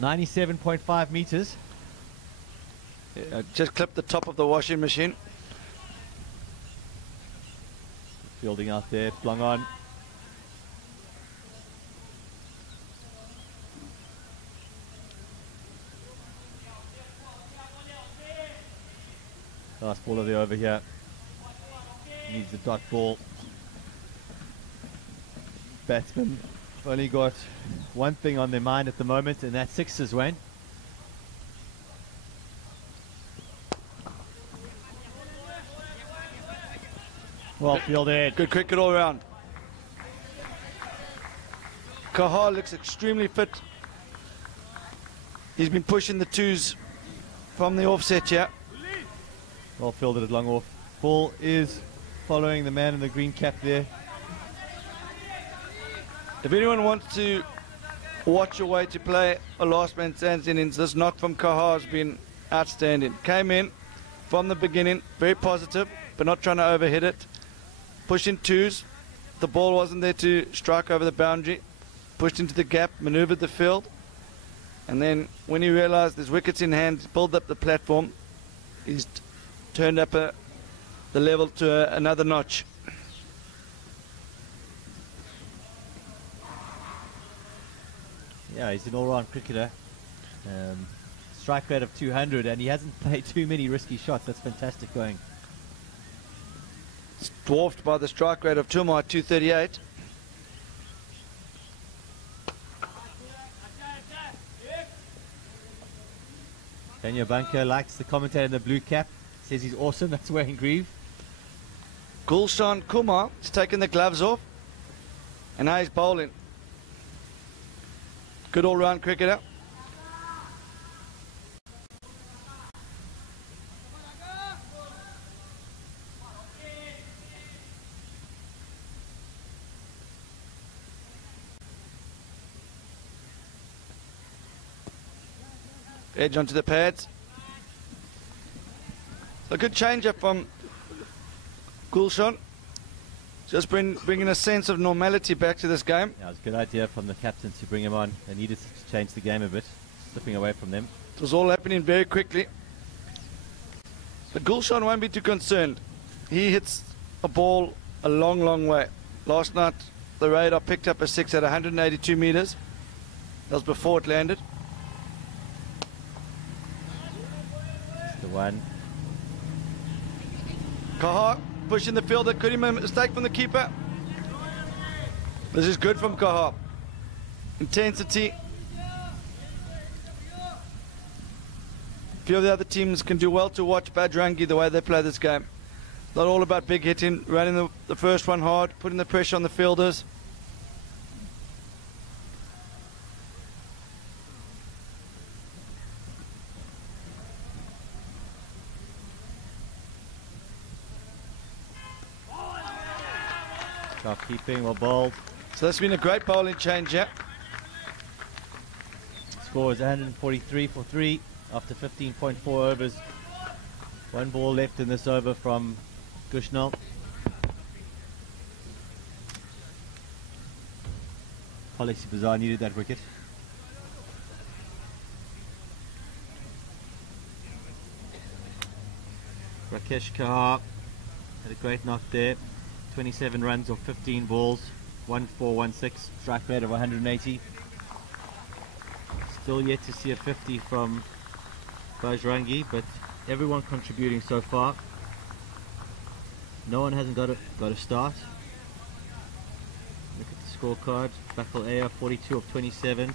97.5 meters. Yeah, just clip the top of the washing machine. Fielding out there, flung on. Last ball of the over here. Needs the dot ball. Batsmen only got one thing on their mind at the moment, and that's sixes, Wayne. Well fielded. Good cricket all round. Kahar looks extremely fit. He's been pushing the 2s from the offset here. Well fielded at long off. Ball is following the man in the green cap there. If anyone wants to watch a way to play a last man stands innings, this knock from Kahar has been outstanding. Came in from the beginning, very positive, but not trying to overhit it. Pushing 2s. The ball wasn't there to strike over the boundary. Pushed into the gap, manoeuvred the field. And then when he realized there's wickets in hand, pulled up the platform. He's turned up the level to another notch. Yeah, he's an all-round cricketer. Strike rate of 200, and he hasn't played too many risky shots. That's fantastic going. It's dwarfed by the strike rate of Tumar at 238. Daniel Bunker likes the commentator in the blue cap. Says he's awesome. That's Wayne Grieve. Gulshan Kumar has taken the gloves off, and now he's bowling. Good all-round cricketer. Edge onto the pads. A good change-up from Gulshan. Just bringing a sense of normality back to this game. Yeah, it was a good idea from the captain to bring him on. They needed to change the game a bit, slipping away from them. It was all happening very quickly. But Gulshan won't be too concerned. He hits a ball a long, long way. Last night, the radar picked up a 6 at 182 meters. That was before it landed. That's the one. Kahar pushing the fielder. Could he make a mistake from the keeper? This is good from Kahar. Intensity. A few of the other teams can do well to watch Bajrangi the way they play this game. Not all about big hitting, running the first one hard, putting the pressure on the fielders. Sharp keeping, well bowled. So that's been a great bowling change, yeah. Score is 143 for 3 after 15.4 overs. One ball left in this over from Gushnell. Policybazaar needed that wicket. Rakesh Kahar had a great knock there. 27 runs off 15 balls, 1416, strike rate of 180. Still yet to see a 50 from Bajrangi, but everyone contributing so far. No one hasn't got a start. Look at the scorecard. Bakal Aya 42 of 27,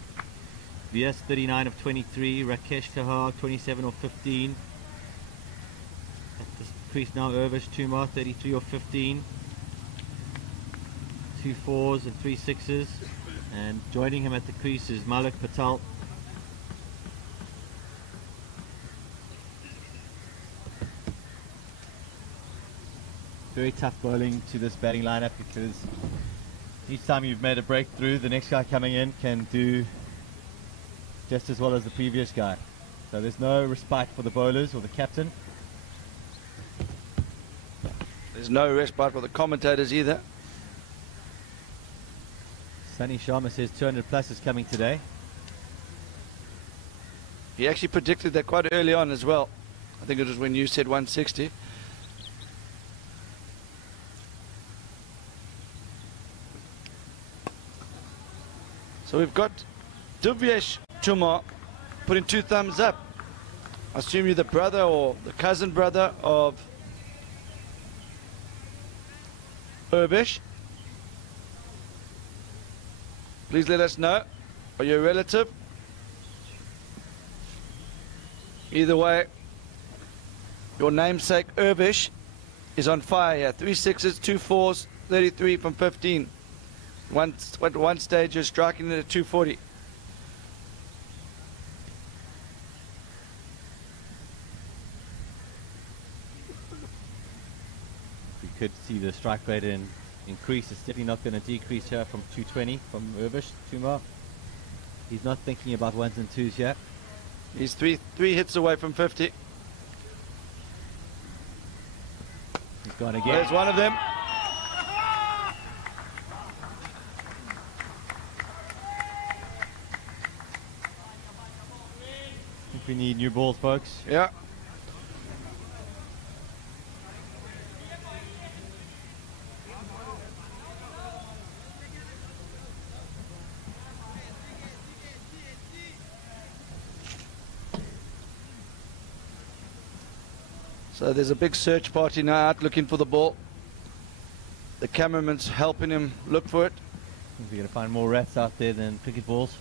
VS 39 of 23, Rakesh Kahar 27 of 15. At the crease now, Urvish Tumar 33 of 15. 2 4s and 3 6s, and joining him at the crease is Malik Patel. Very tough bowling to this batting lineup, because each time you've made a breakthrough, the next guy coming in can do just as well as the previous guy. So there's no respite for the bowlers or the captain. There's no respite for the commentators either. Sunny Sharma says 200 plus is coming today. He actually predicted that quite early on as well. I think it was when you said 160. So we've got Divyesh Chumar putting 2 thumbs up. I assume you're the brother or the cousin brother of Urvish. Please let us know. Are you a relative? Either way, your namesake Urvish is on fire here. 3 6s, 2 4s, 33 from 15. One stage you're striking it at 240. We could see the strike rate increase. It's definitely not going to decrease here from 220 from Urvish Tumar. He's not thinking about 1s and 2s yet. He's three hits away from 50. He's gone again. There's one of them. I think we need new balls, folks. Yeah. So there's a big search party now out looking for the ball. The cameraman's helping him look for it. I think we're going to find more rats out there than cricket balls.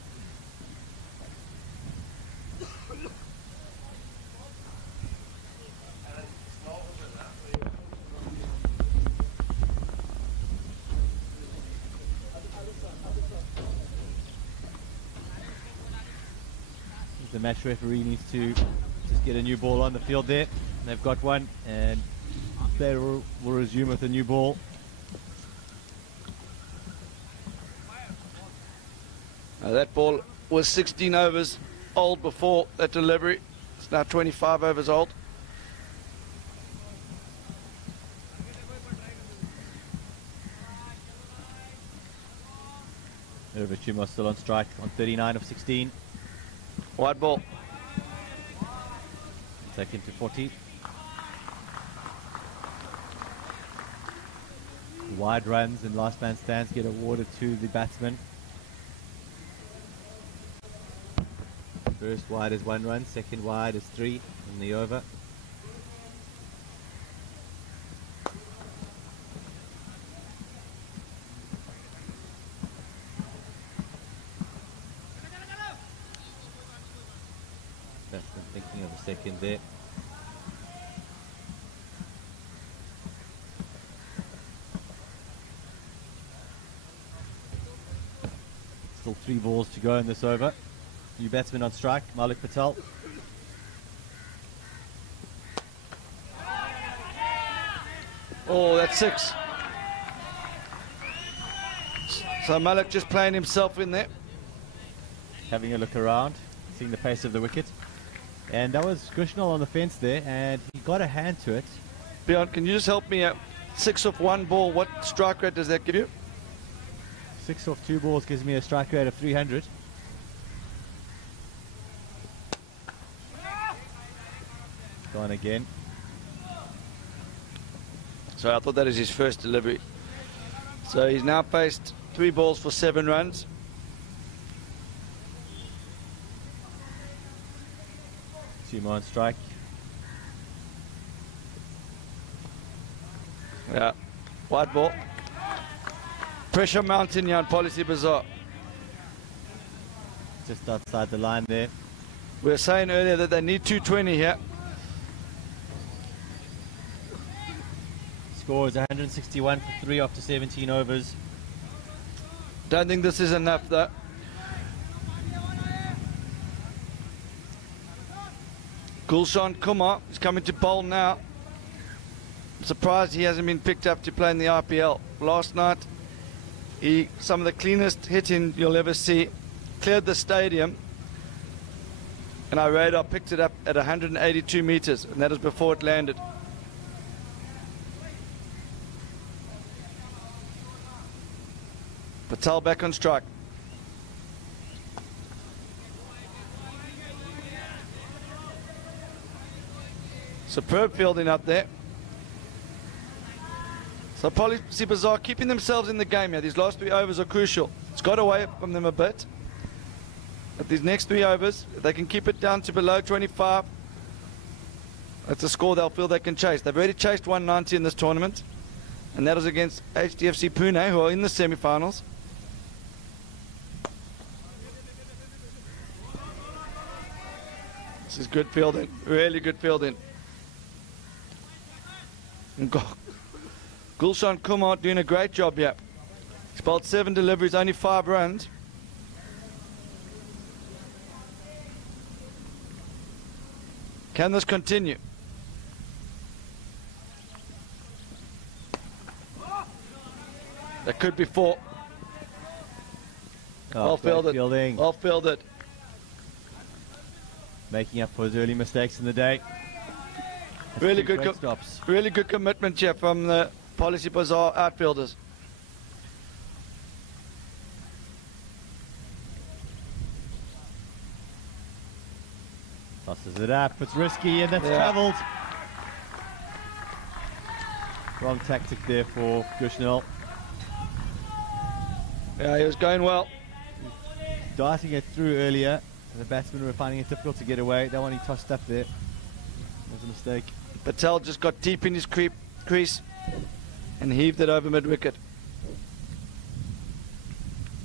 The match referee needs to just get a new ball on the field there. They've got one, and they will resume with a new ball. Now that ball was 16 overs old before that delivery. It's now 25 overs old. Urvish Tumar still on strike on 39 of 16. Wide ball. Taken to 40. Wide runs and last man stands get awarded to the batsman. First wide is 1 run, second wide is 3 in the over. Batsman thinking of a second there. Still 3 balls to go in this over. New batsman on strike, Malik Patel. Oh, that's 6. So Malik just playing himself in there. Having a look around, seeing the pace of the wicket. And that was Krishnal on the fence there, and he got a hand to it. Bjorn, can you just help me out? 6 off 1 ball, what strike rate does that give you? 6 off 2 balls gives me a strike rate of 300. Gone again. So I thought that is his first delivery. So he's now faced 3 balls for 7 runs. Two more on strike. Yeah, wide ball. Pressure mountain here on Policybazaar. Just outside the line there. We were saying earlier that they need 220 here. Score is 161 for 3 after 17 overs. Don't think this is enough though. Gulshan Kumar is coming to bowl now. I'm surprised he hasn't been picked up to play in the IPL. Last night, some of the cleanest hitting you'll ever see. Cleared the stadium, and our radar picked it up at 182 meters, and that is before it landed. Patel back on strike. Superb fielding up there. So Policybazaar keeping themselves in the game here. These last 3 overs are crucial. It's got away from them a bit. But these next 3 overs, if they can keep it down to below 25, that's a score they'll feel they can chase. They've already chased 190 in this tournament, and that is against HDFC Pune, who are in the semi-finals. This is good fielding, really good fielding. And Gulshan Kumar doing a great job here. He's bowled 7 deliveries, only 5 runs. Can this continue? That could be 4. Well fielded. Fielding. Well fielded. Making up for his early mistakes in the day. Really good, stops. Really good commitment here from the Policybazaar outfielders. Tosses it up. It's risky, and that's travelled. Wrong tactic there for Gushnell. Yeah, he was going well. Darting it through earlier. The batsmen were finding it difficult to get away. That one he tossed up there. That was a mistake. Patel just got deep in his crease and heaved it over mid-wicket.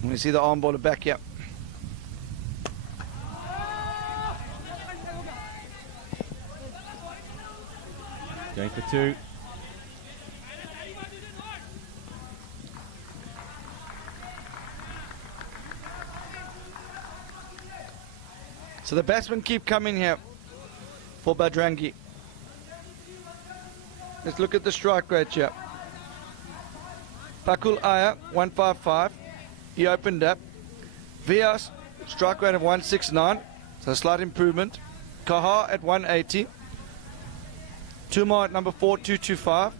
We see the arm baller back here. Going for 2. So the batsmen keep coming here for Bajrangi. Let's look at the strike rate here. Pakul Aya, 155. He opened up. Vias, strike rate of 169. So a slight improvement. Kahar at 180. Tumar at number 4, 225.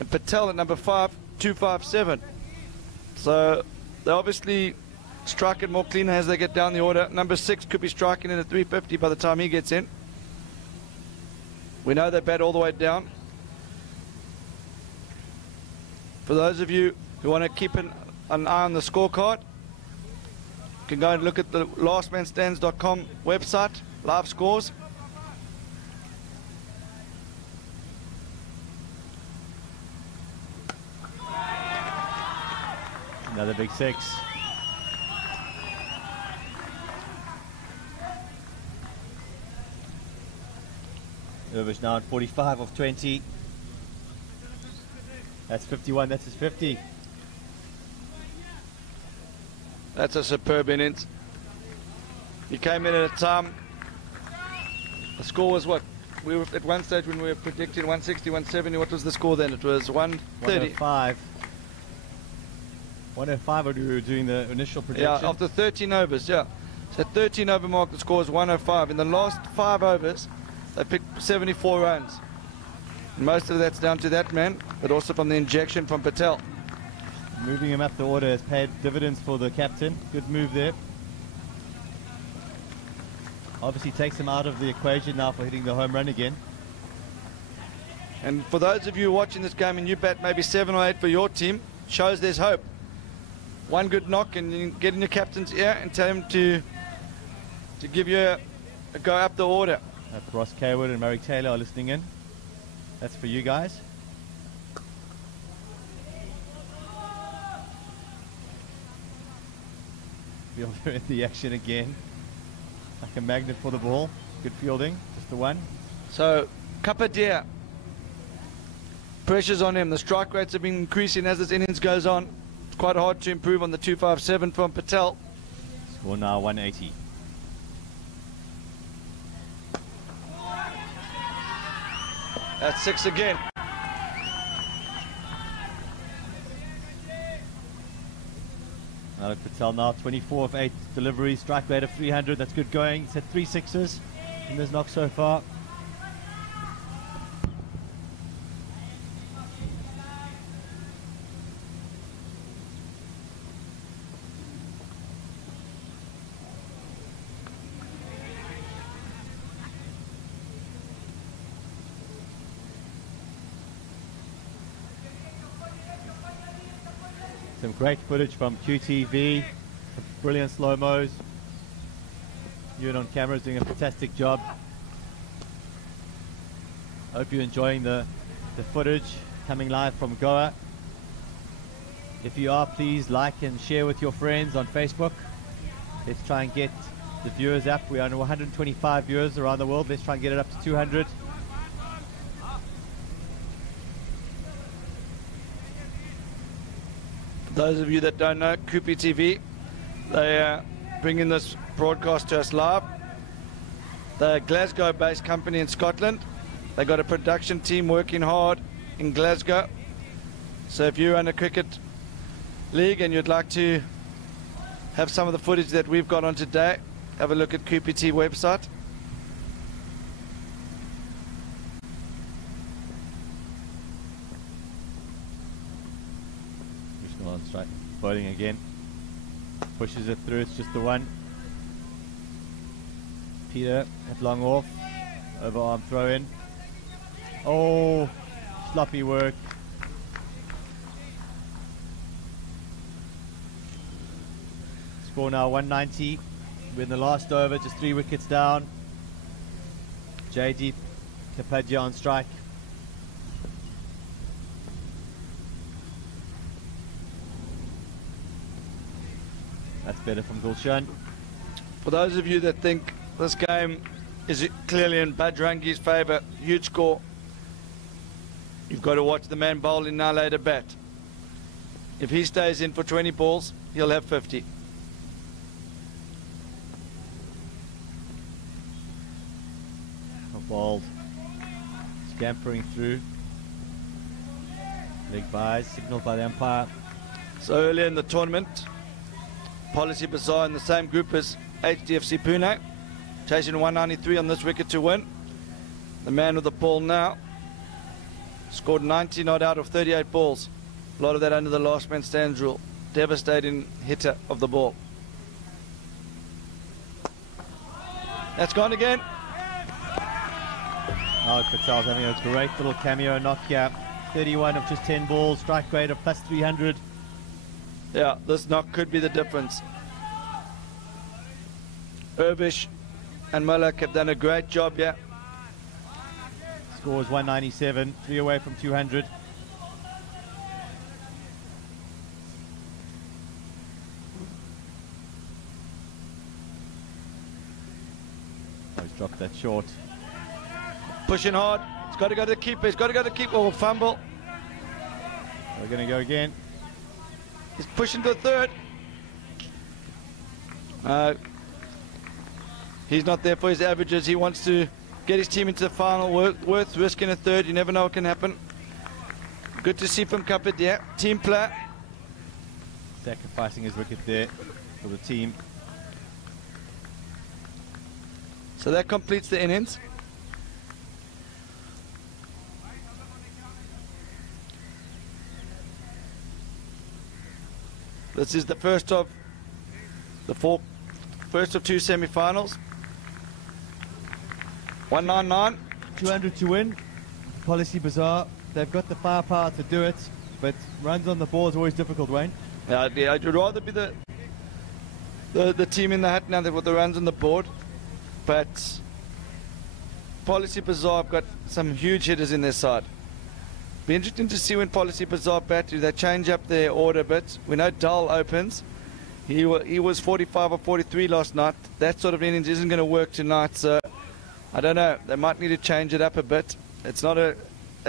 And Patel at number 5, 257. So they obviously strike it more cleaner as they get down the order. Number 6 could be striking in at 350 by the time he gets in. We know they bat all the way down. For those of you who want to keep an eye on the scorecard, you can go and look at the lastmanstands.com website, live scores. Another big 6. Overs now at 45 of 20. That's 51, that's his 50. That's a superb innings. He came in at a time. The score was what? We were at one stage when we were predicting 160, 170. What was the score then? It was 130. 105. 105 when we were doing the initial prediction. Yeah, after 13 overs, yeah. So at 13 over mark, the score is 105. In the last 5 overs, they picked 74 runs. And most of that's down to that man, but also from the injection from Patel. Moving him up the order has paid dividends for the captain. Good move there. Obviously takes him out of the equation now for hitting the home run again. And for those of you watching this game and you bet maybe 7 or 8 for your team, shows there's hope. One good knock and you get in your captain's ear and tell him to give you a go up the order. If Ross Kaywood and Murray Taylor are listening in, that's for you guys. Fielder in the action again. Like a magnet for the ball. Good fielding, just the one. So, Kapadia. Pressure's on him. The strike rates have been increasing as this innings goes on. It's quite hard to improve on the 257 from Patel. Score now 180. That's 6 again. Alok Patel now 24 of 8 deliveries, strike rate of 300. That's good going. He's had 3 sixes in this knock so far. Some great footage from QTV, some brilliant slow-mos. Ewan on camera is doing a fantastic job. Hope you're enjoying the footage coming live from Goa. If you are, please like and share with your friends on Facebook. Let's try and get the viewers up. We're on 125 viewers around the world. Let's try and get it up to 200. Those of you that don't know, Kupi TV, they bring in this broadcast to us live. They're a Glasgow-based company in Scotland. They got a production team working hard in Glasgow. So if you run a cricket league and you'd like to have some of the footage that we've got on today, have a look at Kupi TV website. On strike, bowling again, pushes it through. It's just the one. Peter at long off, overarm throw in. Oh, sloppy work. Score now 190. We're in the last over, just 3 wickets down. JD Kapadia on strike. That's better from Gulshan. For those of you that think this game is clearly in Bajrangi's favour, huge score, you've got to watch the man bowling now later bat. If he stays in for 20 balls, he'll have 50. Ball scampering through. Leg buys, signalled by the umpire. So earlier in the tournament, Policybazaar in the same group as HDFC Pune, chasing 193 on this wicket to win. The man with the ball now scored 90 not out of 38 balls. A lot of that under the last man stands rule. Devastating hitter of the ball. That's gone again. Alok Patel's having a great little cameo knock here. 31 of just 10 balls, strike rate of plus 300. Yeah, this knock could be the difference. Urbish and Mullock have done a great job here. Score is 197, 3 away from 200. Oh, he's dropped that short. Pushing hard. It's got to go to the keeper. He's got to go to the keeper. Or fumble. We're going to go again. He's pushing to the third. He's not there for his averages. He wants to get his team into the final. Worth risking a third. You never know what can happen. Good to see from Kapadia. Team player. Sacrificing his wicket there for the team. So that completes the innings. This is the first of two semi-finals. 199. 200 to win. Policybazaar, they've got the firepower to do it, but runs on the ball is always difficult, Wayne. Yeah, I'd rather be the team in the hat now with the runs on the board, but Policybazaar have got some huge hitters in their side. Be interesting to see when Policybazaar bat. Do they change up their order a bit? We know Dull opens. He was 45 or 43 last night. That sort of innings isn't going to work tonight, so I don't know. They might need to change it up a bit. It's not a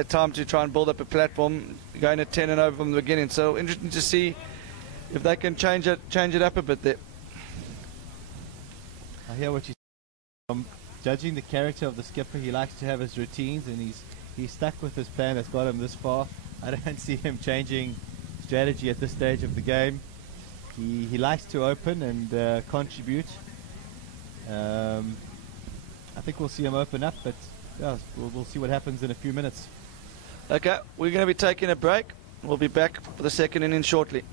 time to try and build up a platform going at 10 and over from the beginning. So interesting to see if they can change it up a bit there. I hear what you say. Judging the character of the skipper, he likes to have his routines, and he's stuck with his plan that's got him this far. I don't see him changing strategy at this stage of the game. He likes to open and contribute. I think we'll see him open up, but yeah, we'll see what happens in a few minutes. Okay, we're going to be taking a break. We'll be back for the second inning shortly.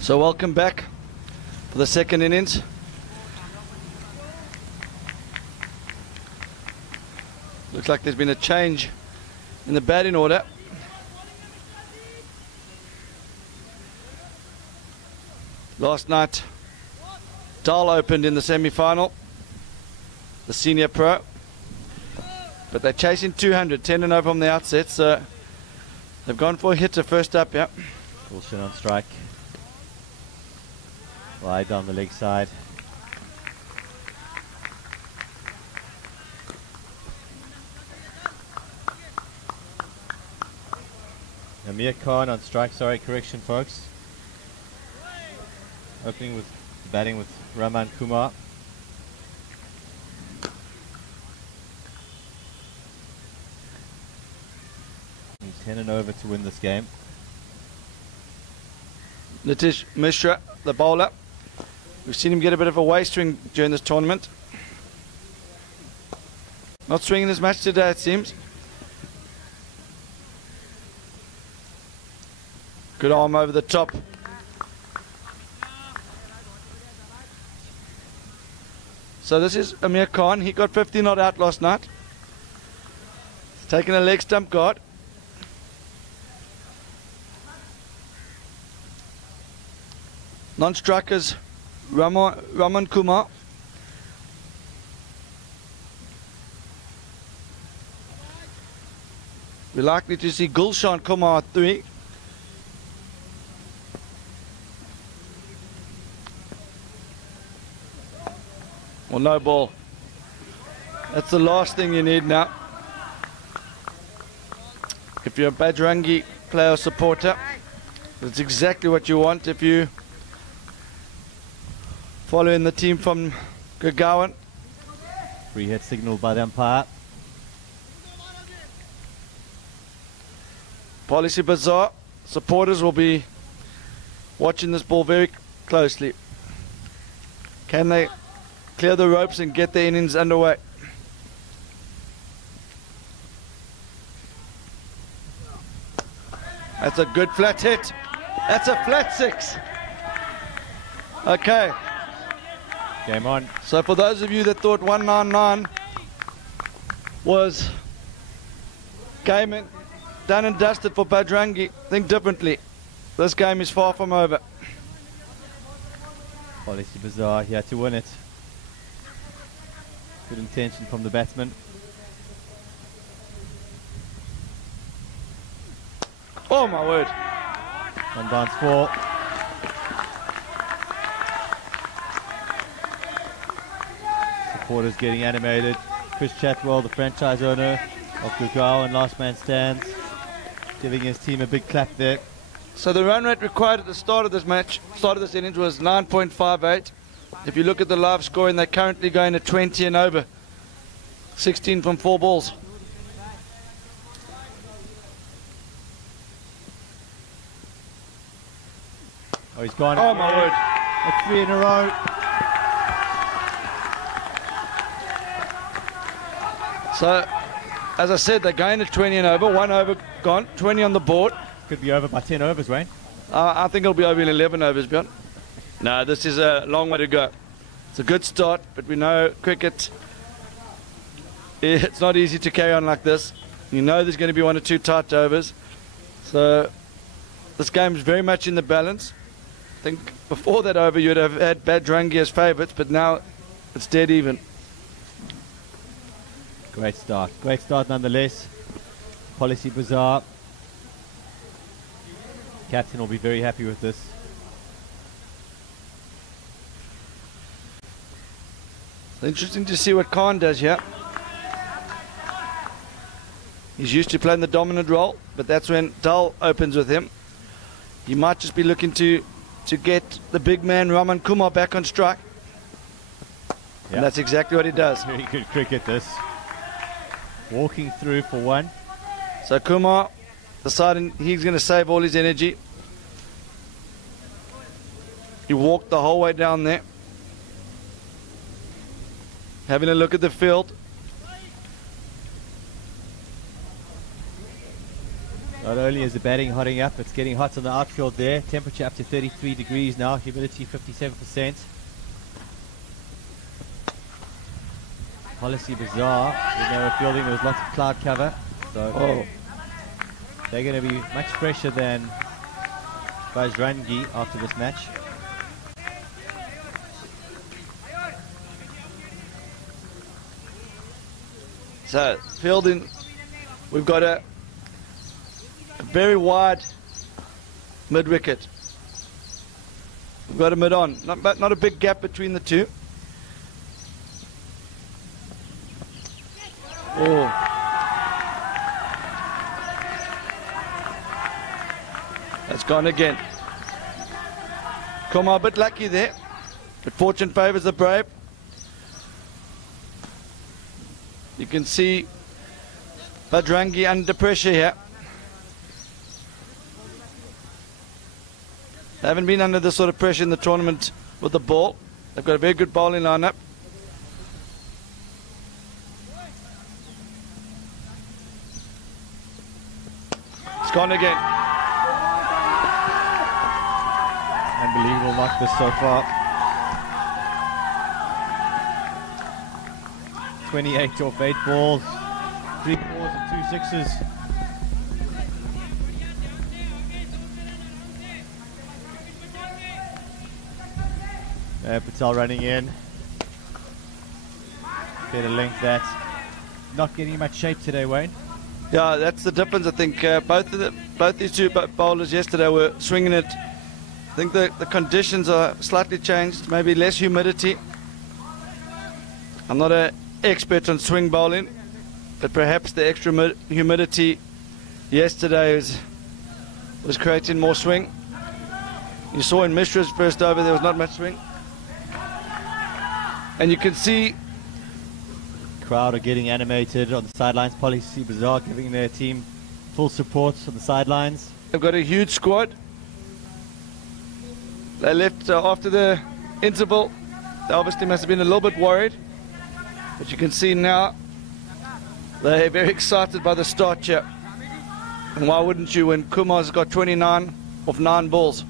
So welcome back for the second innings. Looks like there's been a change in the batting order. Last night, Dahl opened in the semi-final, the senior pro, but they're chasing 200, 10 and over from the outset, so they've gone for a hitter first up, yeah. Wilson on strike. Wide down the leg side. Amir Khan on strike, sorry, correction folks. Opening with batting with Raman Kumar. Need 10 and over to win this game. Nitish Mishra, the bowler. We've seen him get a bit of a waist swing during this tournament. Not swinging as much today, it seems. Good arm over the top. So this is Amir Khan. He got 50 not out last night. He's taken a leg stump guard. Non-strikers, Raman Kumar. We're likely to see Gulshan Kumar at 3. Well, no ball. That's the last thing you need now. If you're a Bajrangi player supporter, that's exactly what you want if you following the team from Gurgaon. Free hit signal by the umpire. Policybazaar supporters will be watching this ball very closely. Can they clear the ropes and get the innings underway? That's a good flat hit. That's a flat 6. Okay. Game on. So for those of you that thought 199 was game in, done and dusted for Bajrangi, think differently. This game is far from over. Policybazaar here to win it. Good intention from the batsman. Oh my word. One bounce 4. Supporters getting animated. Chris Chatwell, the franchise owner of Gurgaon, last man stands, giving his team a big clap there. So the run rate required at the start of this match, start of this innings, was 9.58. If you look at the live scoring, they're currently going to 20 and over. 16 from 4 balls. Oh, he's gone. Oh my word. That's 3 in a row. So, as I said, they're going to 20 and over. 1 over gone, 20 on the board. Could be over by 10 overs, Wayne. I think it'll be over in 11 overs, Bjorn. No, this is a long way to go. It's a good start, but we know cricket, it's not easy to carry on like this. You know there's going to be 1 or 2 tight overs. So this game is very much in the balance. I think before that over you'd have had Bajrangi as favourites, but now it's dead even. Great start. Great start nonetheless. Policybazaar. Captain will be very happy with this. Interesting to see what Khan does here. He's used to playing the dominant role, but that's when Dahl opens with him. He might just be looking to get the big man Raman Kumar back on strike. Yeah. And that's exactly what he does. Very good cricket this. Walking through for 1. So Kumar deciding he's going to save all his energy. He walked the whole way down there. Having a look at the field. Not only is the batting hotting up, it's getting hot on the outfield there. Temperature up to 33 degrees now, humidity 57%. Policybazaar, when they were fielding, there was lots of cloud cover. So they're going to be much fresher than Bajrangi after this match. So, fielding, we've got a very wide mid-wicket. We've got a mid-on, not a big gap between the two. Oh. That's gone again. Come on, a bit lucky there, but fortune favours the brave. You can see Bajrangi under pressure here. They haven't been under this sort of pressure in the tournament with the ball. They've got a very good bowling lineup. It's gone again. Unbelievable mark this so far. 28 off 8 balls, 3 fours and 2 sixes. Patel running in. Better length that. Not getting much shape today, Wayne. Yeah, that's the difference. I think both these two bowlers yesterday were swinging it. I think the conditions are slightly changed, maybe less humidity. I'm not an expert on swing bowling, but perhaps the extra humidity yesterday was creating more swing. You saw in Mishra's first over there was not much swing. And you can see crowd are getting animated on the sidelines. Policybazaar giving their team full support on the sidelines. They've got a huge squad. They left after the interval. They obviously must have been a little bit worried. But you can see now they're very excited by the start here. And why wouldn't you when Kumar's got 29 of 9 balls?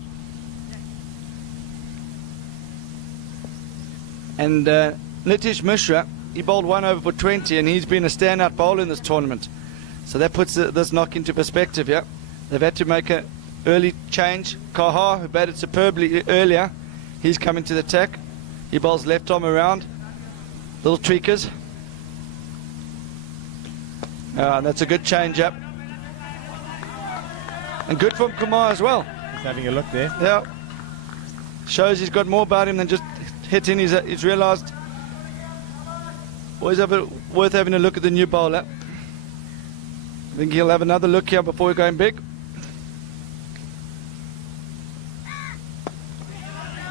And Nitish Mishra, he bowled 1 over for 20 and he's been a standout bowler in this tournament. So that puts this knock into perspective here. They've had to make an early change. Kaha, who batted superbly earlier, he's coming to the attack. He bowls left arm around. Little tweakers. And that's a good change up. And good from Kumar as well. He's having a look there. Yeah. Shows he's got more about him than just hitting. He's realised always worth having a look at the new bowler. I think he'll have another look here before we're going big.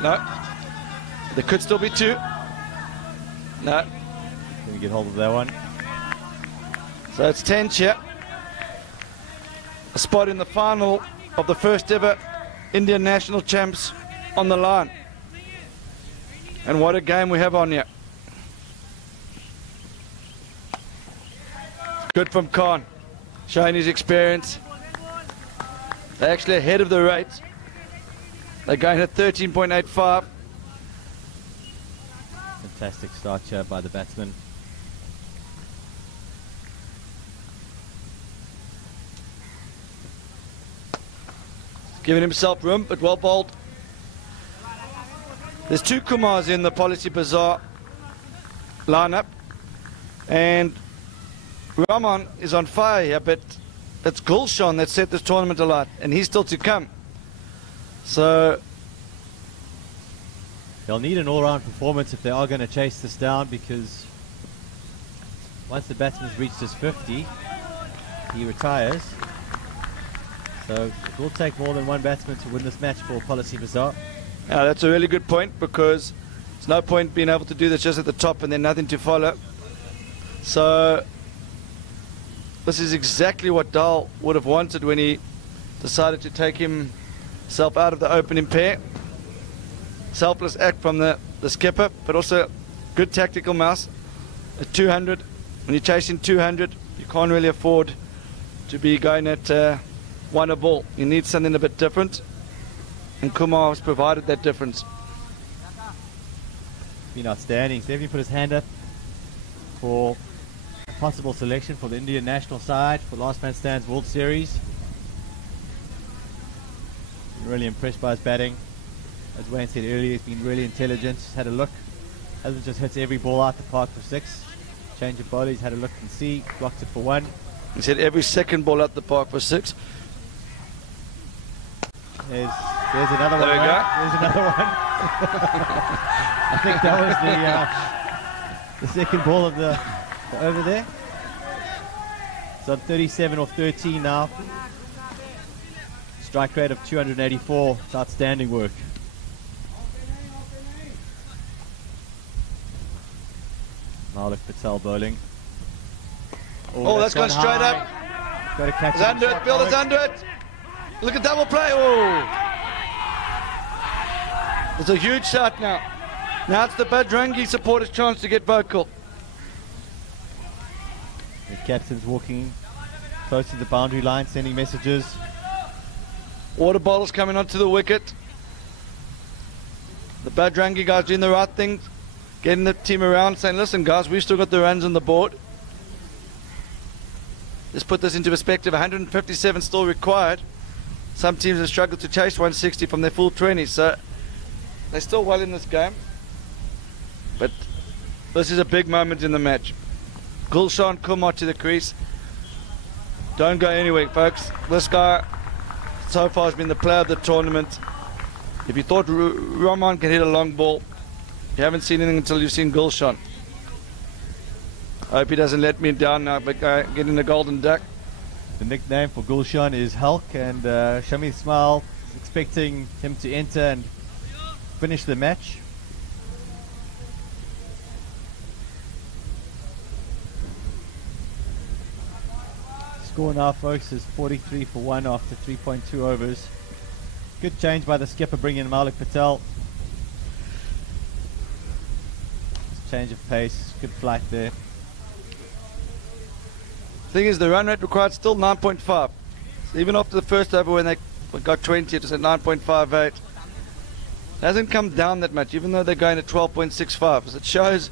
No. There could still be 2. No. Can we get hold of that one? So it's tense here. A spot in the final of the first ever Indian national champs on the line. And what a game we have on here. Good from Khan, showing his experience. They're actually ahead of the rate. They're going at 13.85. Fantastic start here by the batsman. Giving himself room, but well bowled. There's 2 Kumars in the Policybazaar lineup, and Rahman is on fire here, but it's Gulshan that set this tournament alight, and he's still to come. So they'll need an all-round performance if they are going to chase this down, because once the batsman's reached his 50, he retires. So it will take more than one batsman to win this match for Policybazaar. Yeah, that's a really good point, because there's no point being able to do this just at the top and then nothing to follow. So this is exactly what Dal would have wanted when he decided to take himself out of the opening pair. Selfless act from the skipper, but also good tactical mouse. At 200, when you're chasing 200, you can't really afford to be going at won a ball. You need something a bit different, and Kumar has provided that difference. Been outstanding. Definitely put his hand up for a possible selection for the Indian national side for Last Man Stands World Series. Been really impressed by his batting. As Wayne said earlier, he's been really intelligent. He's had a look. Hasn't just hit every ball out the park for 6. Change of bowler, he's had a look and see. Blocked it for 1. He said every second ball out the park for 6. There's another one. There we go. There's another one. I think that was the second ball of the over there. It's on 37 off 13 now. Strike rate of 284. It's outstanding work. Malik Patel bowling. Oh, that's gone straight up. Got to catch It's under it. Bill is under it. Look at double play. Oh. It's a huge shot now. Now it's the Bajrangi supporters' chance to get vocal. The captain's walking close to the boundary line, sending messages. Water bottles coming onto the wicket. The Bajrangi guys doing the right thing, getting the team around, saying, listen guys, we've still got the runs on the board. Let's put this into perspective. 157 still required. Some teams have struggled to chase 160 from their full 20, so they're still well in this game. But this is a big moment in the match. Gulshan Kumar to the crease. Don't go anywhere, folks. This guy so far has been the player of the tournament. If you thought Rahman can hit a long ball, you haven't seen anything until you've seen Gulshan. I hope he doesn't let me down now, but getting the golden duck. The nickname for Gulshan is Hulk, and Shami Ismail is expecting him to enter and finish the match. Score now, folks, is 43 for 1 after 3.2 overs. Good change by the skipper, bringing in Malik Patel. Change of pace, good flight there. Thing is, the run rate required still 9.5. So even after the first over when they got 20, it was at 9.58. It hasn't come down that much, even though they're going at 12.65. So it shows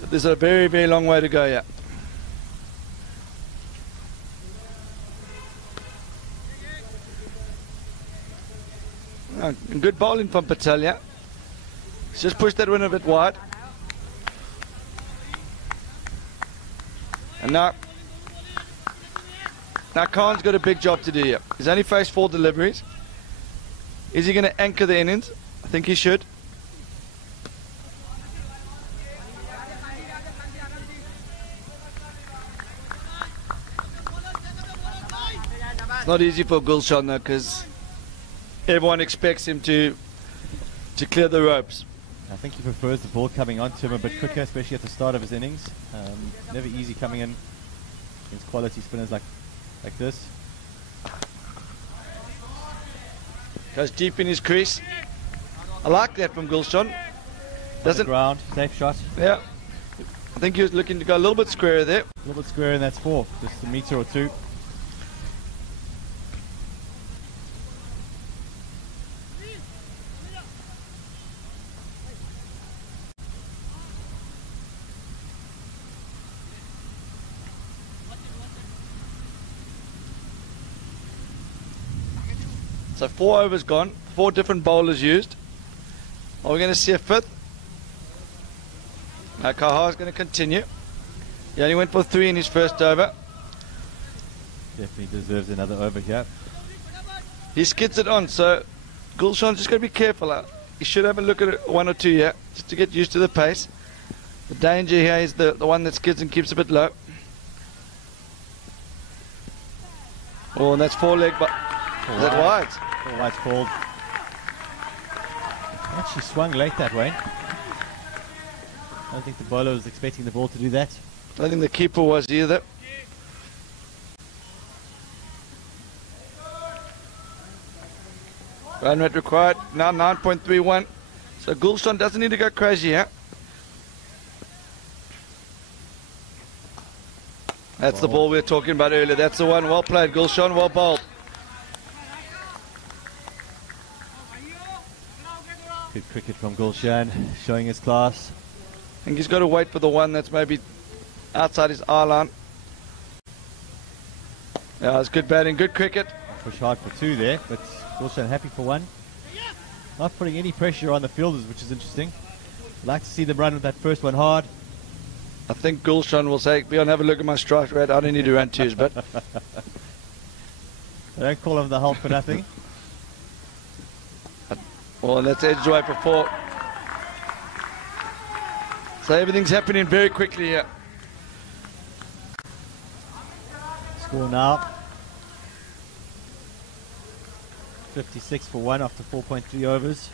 that there's a very, very long way to go yet. Oh, good bowling from Patel, yeah. He's just pushed that one a bit wide. And now Khan's got a big job to do here. He's only faced 4 deliveries. Is he going to anchor the innings? I think he should. It's not easy for Gulshan though, because everyone expects him to clear the ropes. I think he prefers the ball coming onto him a bit quicker, especially at the start of his innings. Never easy coming in against quality spinners like this. Goes deep in his crease. I like that from Gulshan. Doesn't ground, safe shot. Yeah. I think he was looking to go a little bit square there. A little bit square, and that's 4. Just a metre or 2. So 4 overs gone, 4 different bowlers used. Are we going to see a 5th? Now Kaha's going to continue. He only went for 3 in his first over. Definitely deserves another over here. He skids it on, so Gulshan's just going to be careful. He should have a look at it 1 or 2 here, just to get used to the pace. The danger here is the one that skids and keeps a bit low. Oh, and that's 4 leg, but is that wide? 4 wide's called. Actually swung late that way. I don't think the bowler was expecting the ball to do that. I don't think the keeper was either. Run rate required, now 9.31. So Gulshan doesn't need to go crazy here. That's the ball we were talking about earlier. That's the one. Well played, Gulshan. Well bowled. Good cricket from Gulshan, showing his class. I think he's got to wait for the one that's maybe outside his eye line. Yeah, it's good batting, good cricket. Push hard for 2 there, but Gulshan happy for 1. Not putting any pressure on the fielders, which is interesting. I'd like to see them run with that first one hard. I think Gulshan will say, Bjorn, have a look at my strike rate. I don't need to run 2s, but... They don't call him the Hulk for nothing. Well, that's edged away for 4. So everything's happening very quickly here. Score now. 56 for 1 after 4.3 overs.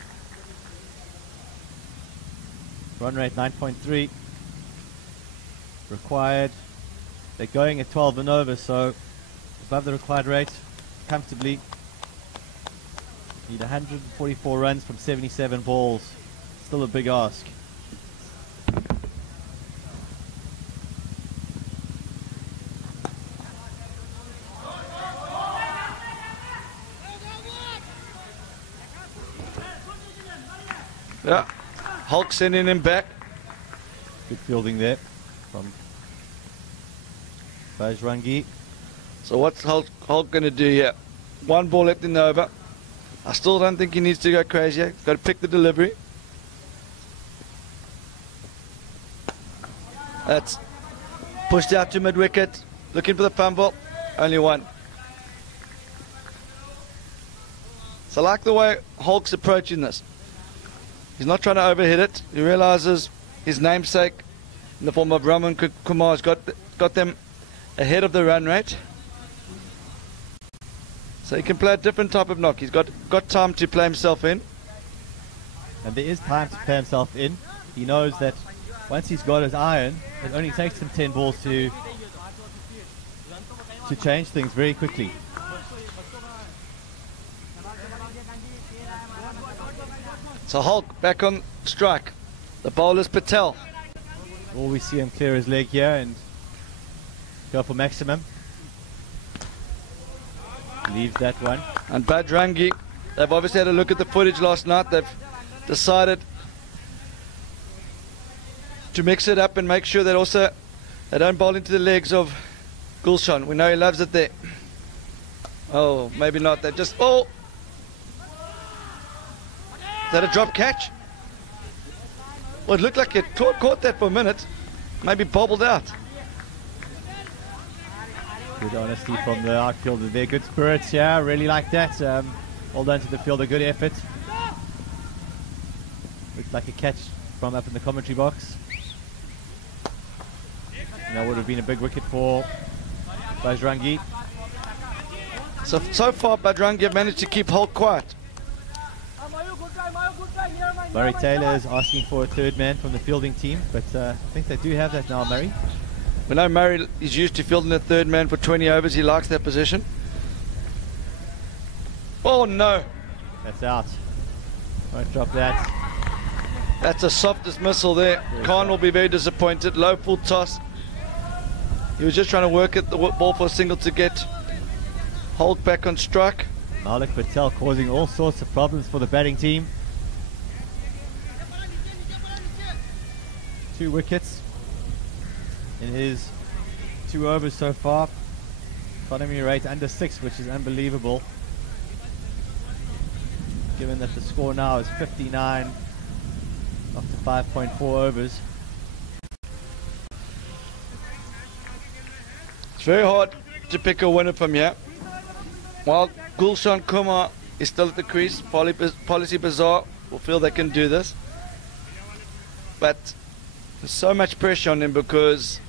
Run rate 9.3. Required. They're going at 12 and over, so above the required rate comfortably. Need 144 runs from 77 balls. Still a big ask. Yeah, Hulk sending him back. Good fielding there from Bajrangi. So what's Hulk going to do here? 1 ball left in the over. I still don't think he needs to go crazy. Got to pick the delivery. That's pushed out to mid-wicket. Looking for the fumble. Only 1. So I like the way Hulk's approaching this. He's not trying to overhit it. He realizes his namesake in the form of Raman Kumar has got them ahead of the run rate. So he can play a different type of knock. He's got time to play himself in. And there is time to play himself in. He knows that once he's got his iron, it only takes him 10 balls to change things very quickly. So Hulk back on strike. The bowler's Patel. Will we see him clear his leg here and go for maximum? Leaves that one. And Bajrangi, they've obviously had a look at the footage last night. They've decided to mix it up and make sure that also they don't bowl into the legs of Gulshan. We know he loves it there. Oh, maybe not. They just... Oh! Is that a drop catch? Well, it looked like it caught that for a minute. Maybe bobbled out. Good honesty from the outfielder there. Good spirits, yeah. Really like that. Well done to the fielder. Good effort. Looks like a catch from up in the commentary box. And that would have been a big wicket for Bajrangi. So far, Bajrangi have managed to keep Hulk quiet. Murray Taylor is asking for a 3rd man from the fielding team, but I think they do have that now, Murray. We know Murray is used to fielding a 3rd man for 20 overs. He likes that position. Oh no! That's out. Won't drop that. That's a soft dismissal there. Khan will be very disappointed. Low full toss. He was just trying to work at the ball for a single to get Hulk back on strike. Malik Patel causing all sorts of problems for the batting team. 2 wickets in his 2 overs so far. Economy rate under 6, which is unbelievable, given that the score now is 59 after 5.4 overs. It's very hard to pick a winner from here. While Gulshan Kumar is still at the crease, Policybazaar will feel they can do this. But there's so much pressure on him because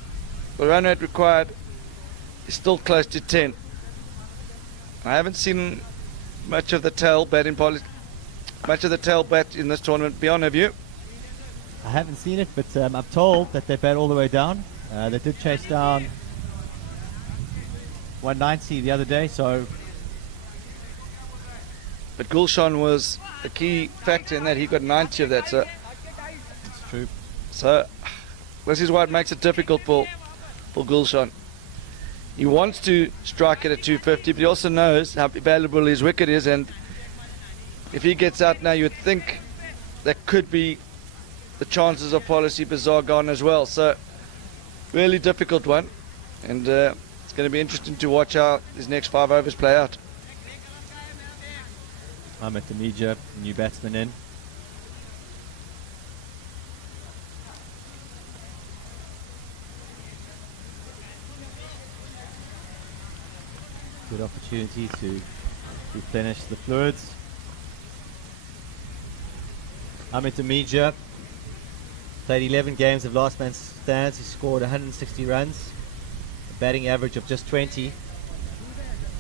the run rate required is still close to 10. I haven't seen much of the tail bat in this tournament. Beyond, have you? I haven't seen it, but I'm told that they bat all the way down. They did chase down 190 the other day, so. But Gulshan was a key factor in that. He got 90 of that, so. It's true. So this is why it makes it difficult for Gulshan. He wants to strike it at 250, but he also knows how valuable his wicket is, and if he gets out now, you'd think that could be the chances of Policybazaar gone as well. So really difficult one, and it's going to be interesting to watch how these next 5 overs play out. Ahmed Tamija, new batsman in. Good opportunity to replenish the fluids. Ahmed Tamija played 11 games of last man stands. He scored 160 runs, a batting average of just 20.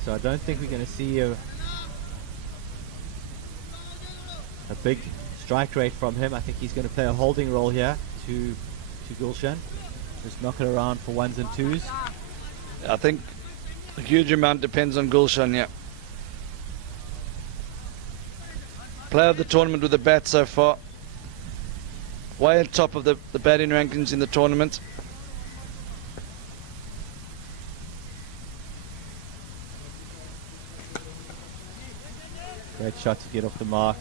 So I don't think we're going to see a big strike rate from him. I think he's going to play a holding role here to Gulshan. Just knock it around for 1s and 2s. I think a huge amount depends on Gulshan, yeah. Player of the tournament with the bat so far. Way on top of the batting rankings in the tournament. Great shot to get off the mark.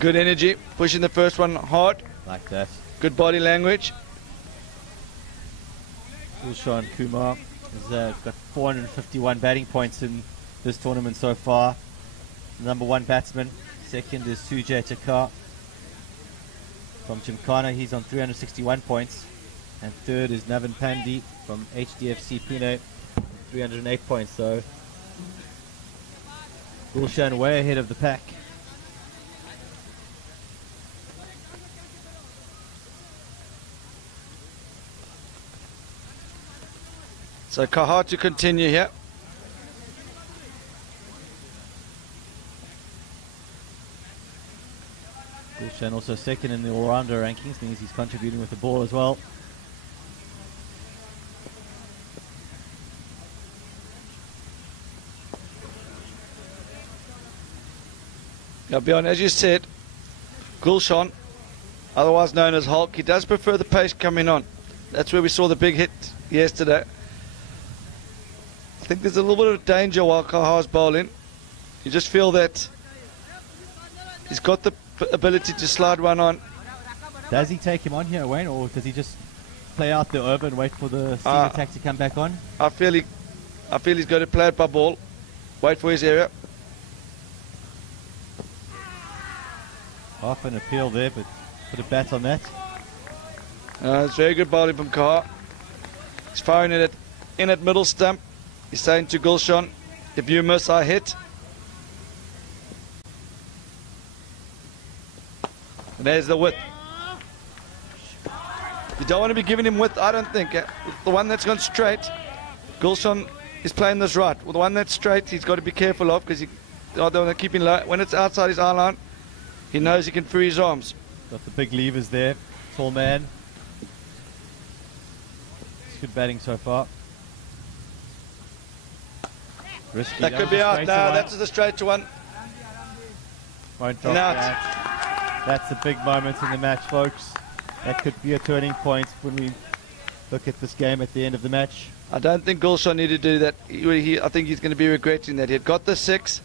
Good energy, pushing the first one hard. Like that. Good body language. Gulshan Kumar has got 451 batting points in this tournament so far. Number 1 batsman. Second is Sujay Takar from Gymkhana. He's on 361 points. And third is Navin Pandey from HDFC Pune, 308 points. So Gulshan way ahead of the pack. So Kahar to continue here. Gulshan also second in the all-rounder rankings, means he's contributing with the ball as well. Now Bjorn, as you said, Gulshan, otherwise known as Hulk, he does prefer the pace coming on. That's where we saw the big hit yesterday. I think there's a little bit of danger while Kahar's bowling. You just feel that he's got the ability to slide one on. Does he take him on here, Wayne, or does he just play out the over and wait for the seam attack to come back on? I feel he's going to play it by ball, wait for his area. Half an appeal there, but put a bat on that. It's very good bowling from Kahar. He's firing it in at middle stump. He's saying to Gulshan, if you miss, I hit. And there's the width. You don't want to be giving him width, I don't think. The one that's gone straight, Gulshan is playing this right. Well, the one that's straight, he's got to be careful of because he don't want to keep him low. When it's outside his eye line, he knows he can free his arms. Got the big levers there. Tall man. It's good batting so far. Risky. That could be out. No, that's the straight to one. Won't drop that. That's a big moment in the match, folks. That could be a turning point when we look at this game at the end of the match. I don't think Gulshan needed to do that. I think he's going to be regretting that. He had got the 6.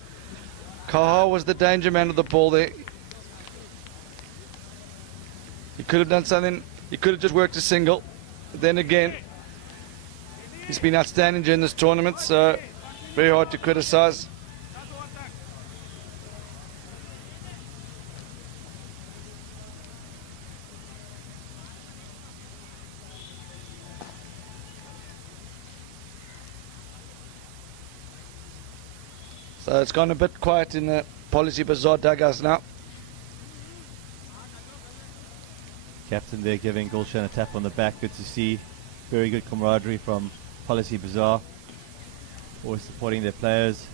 Kahar was the danger man of the ball there. He could have done something. He could have just worked a single. But then again, he's been outstanding during this tournament, so very hard to criticize. So it's gone a bit quiet in the Policybazaar dugouts now. Captain there giving Gulshan a tap on the back. Good to see. Very good camaraderie from Policybazaar. Always supporting their players.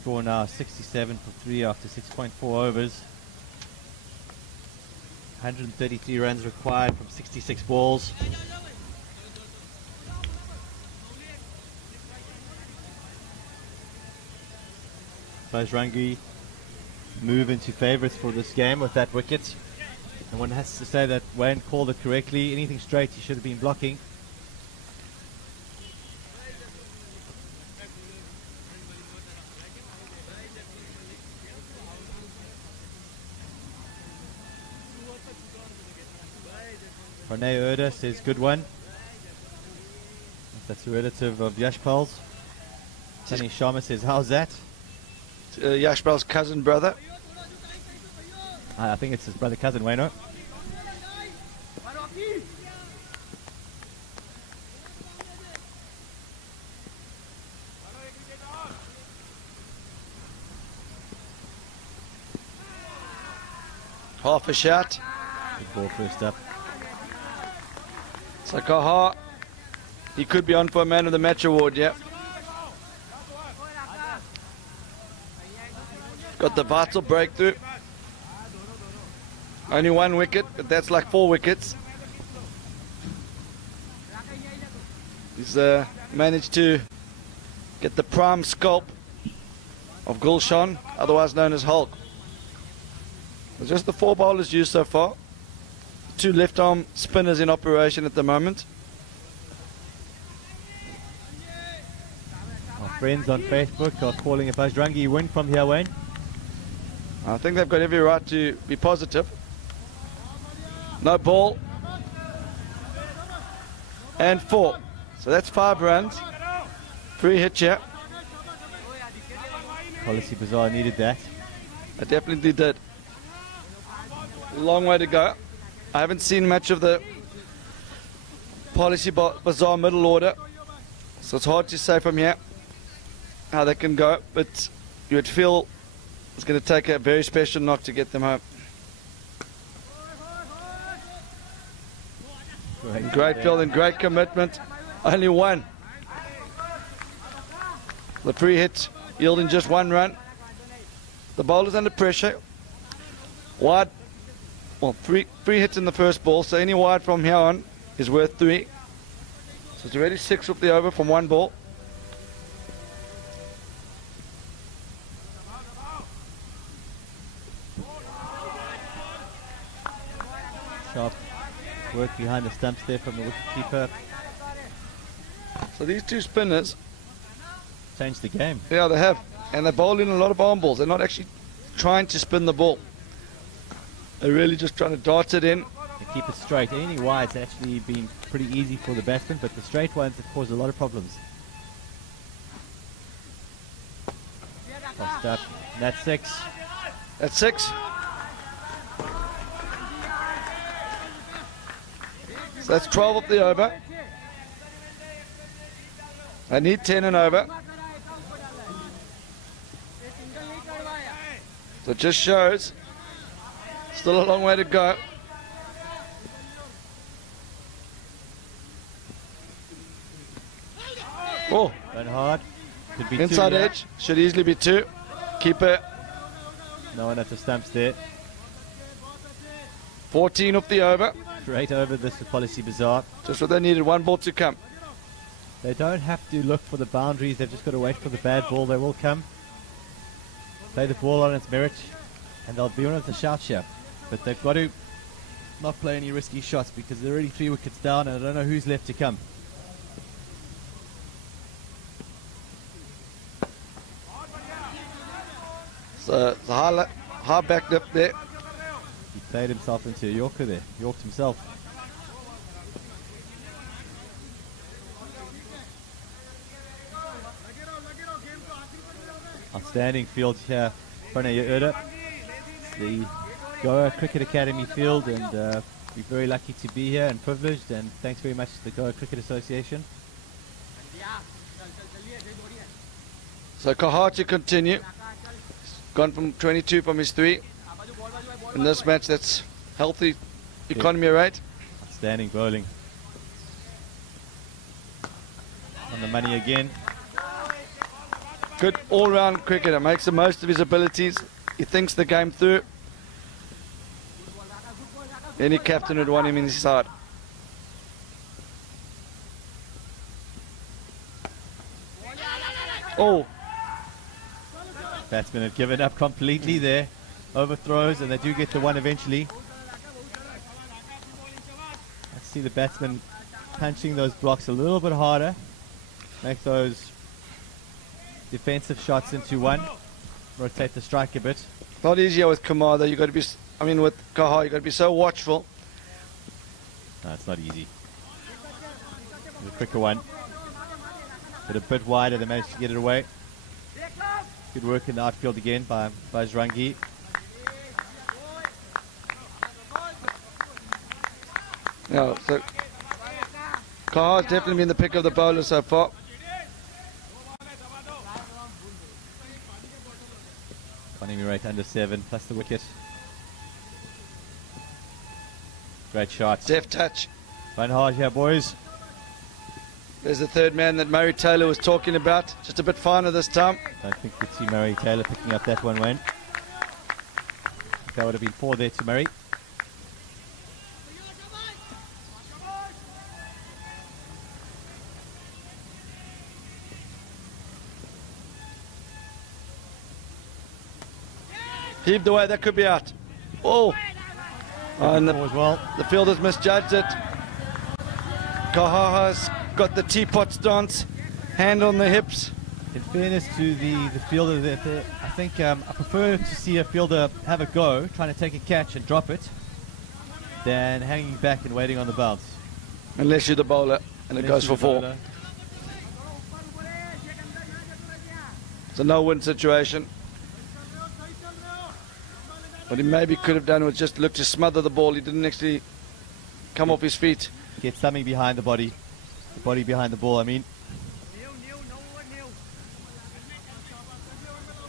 Score now 67 for 3 after 6.4 overs. 133 runs required from 66 balls. Bajrangi move into favourites for this game with that wicket. And one has to say that Wayne called it correctly. Anything straight he should have been blocking. Rene Erda says good one. That's a relative of Yashpal's. Sunny Sharma says, how's that? Yashpal's cousin brother. I think it's his brother cousin, Wayno. Half a shot. Good ball first up. So Kaha, he could be on for a man of the match award, yeah. Got the vital breakthrough. Only 1 wicket, but that's like 4 wickets. He's managed to get the prime sculpt of Gulshan, otherwise known as Hulk. It's just the 4 bowlers used so far. 2 left arm spinners in operation at the moment. Our friends on Facebook are calling a Bajrangi win from here, Wayne. I think they've got every right to be positive. No ball. And 4. So that's 5 runs. 3 hits here. Policybazaar needed that. I definitely did. Long way to go. I haven't seen much of the Policybazaar middle order, so it's hard to say from here how they can go, but you would feel it's going to take a very special knock to get them home. Great field and great commitment. Only 1. The free hit yielding just 1 run. The bowler's under pressure. Wide. Well, 3 hits in the first ball, so any wide from here on is worth 3. So it's already 6 off the over from 1 ball. Sharp work behind the stumps there from the wicketkeeper. So these 2 spinners Changed the game. Yeah, they have. And they bowl in a lot of arm balls. They're not actually trying to spin the ball. They're really just trying to dart it in. They keep it straight. Any wides have actually been pretty easy for the batsmen, but the straight ones have caused a lot of problems. Tossed up. And that's 6. That's 6. So that's 12 up the over. I need 10 and over. So it just shows still a long way to go. Oh, Going hard. Could be inside 2 here. edge. Should easily be 2. Keeper. No one at the stumps there. 14 up the over. Great over this with Policybazaar. Just what they needed. 1 ball to come. They don't have to look for the boundaries. They've just got to wait for the bad ball. They will come. Play the ball on its merit, and they'll be one of the shout here. But they've got to not play any risky shots because they're already 3 wickets down, and I don't know who's left to come. So it's a high back dip there. He played himself into a Yorker there. Yorked himself. Outstanding field here. Pranay Erda. It's the Goa Cricket Academy field, and we're very lucky to be here and privileged, and thanks very much to the Goa Cricket Association. So Kahar to continue. Gone from 22 from his 3. In this match, that's healthy economy rate. Outstanding bowling. On the money again. Good all-round cricketer, makes the most of his abilities. He thinks the game through. Any captain would want him in his side. Oh, Batsmen have given up completely there. Overthrows, and they do get the 1 eventually. Let's see the batsmen punching those blocks a little bit harder. Make those defensive shots into 1. Rotate the strike a bit. not easier with Kamar though. You got to be, with Kahar, you got to be so watchful. No, it's not easy. The quicker one. But a bit wider, they managed to get it away. Good work in the outfield again by Bajrangi. Yeah, so Kaha's definitely been the pick of the bowler so far. Economy rate under 7 plus the wicket. Great shot. Deft touch. Run hard here, boys. There's the third man that Murray Taylor was talking about. Just a bit finer this time. I think we'd see Murray Taylor picking up that one, Wayne. That would have been 4 there to Murray. Heaved away, that could be out. Oh! And the fielders misjudged it. Kaha's got the teapot stance, hand on the hips. In fairness to the fielder, I think I prefer to see a fielder have a go, trying to take a catch and drop it, than hanging back and waiting on the bounce. Unless you're the bowler and it goes for 4. It's a no-win situation. What he maybe could have done was just look to smother the ball. He didn't actually come off his feet. Get something behind the body behind the ball, I mean.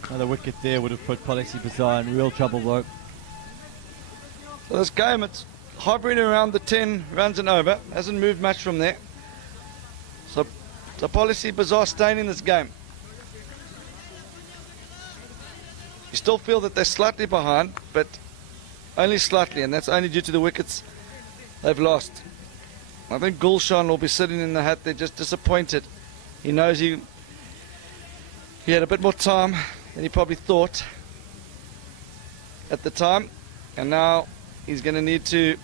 Another wicket there would have put Policybazaar in real trouble, though. So this game, it's hovering around the 10 runs and over. Hasn't moved much from there. So Policybazaar staying in this game. You still feel that they're slightly behind, but only slightly, and that's only due to the wickets they've lost. I think Gulshan will be sitting in the hat there just disappointed. He knows he had a bit more time than he probably thought at the time, and now he's going to need to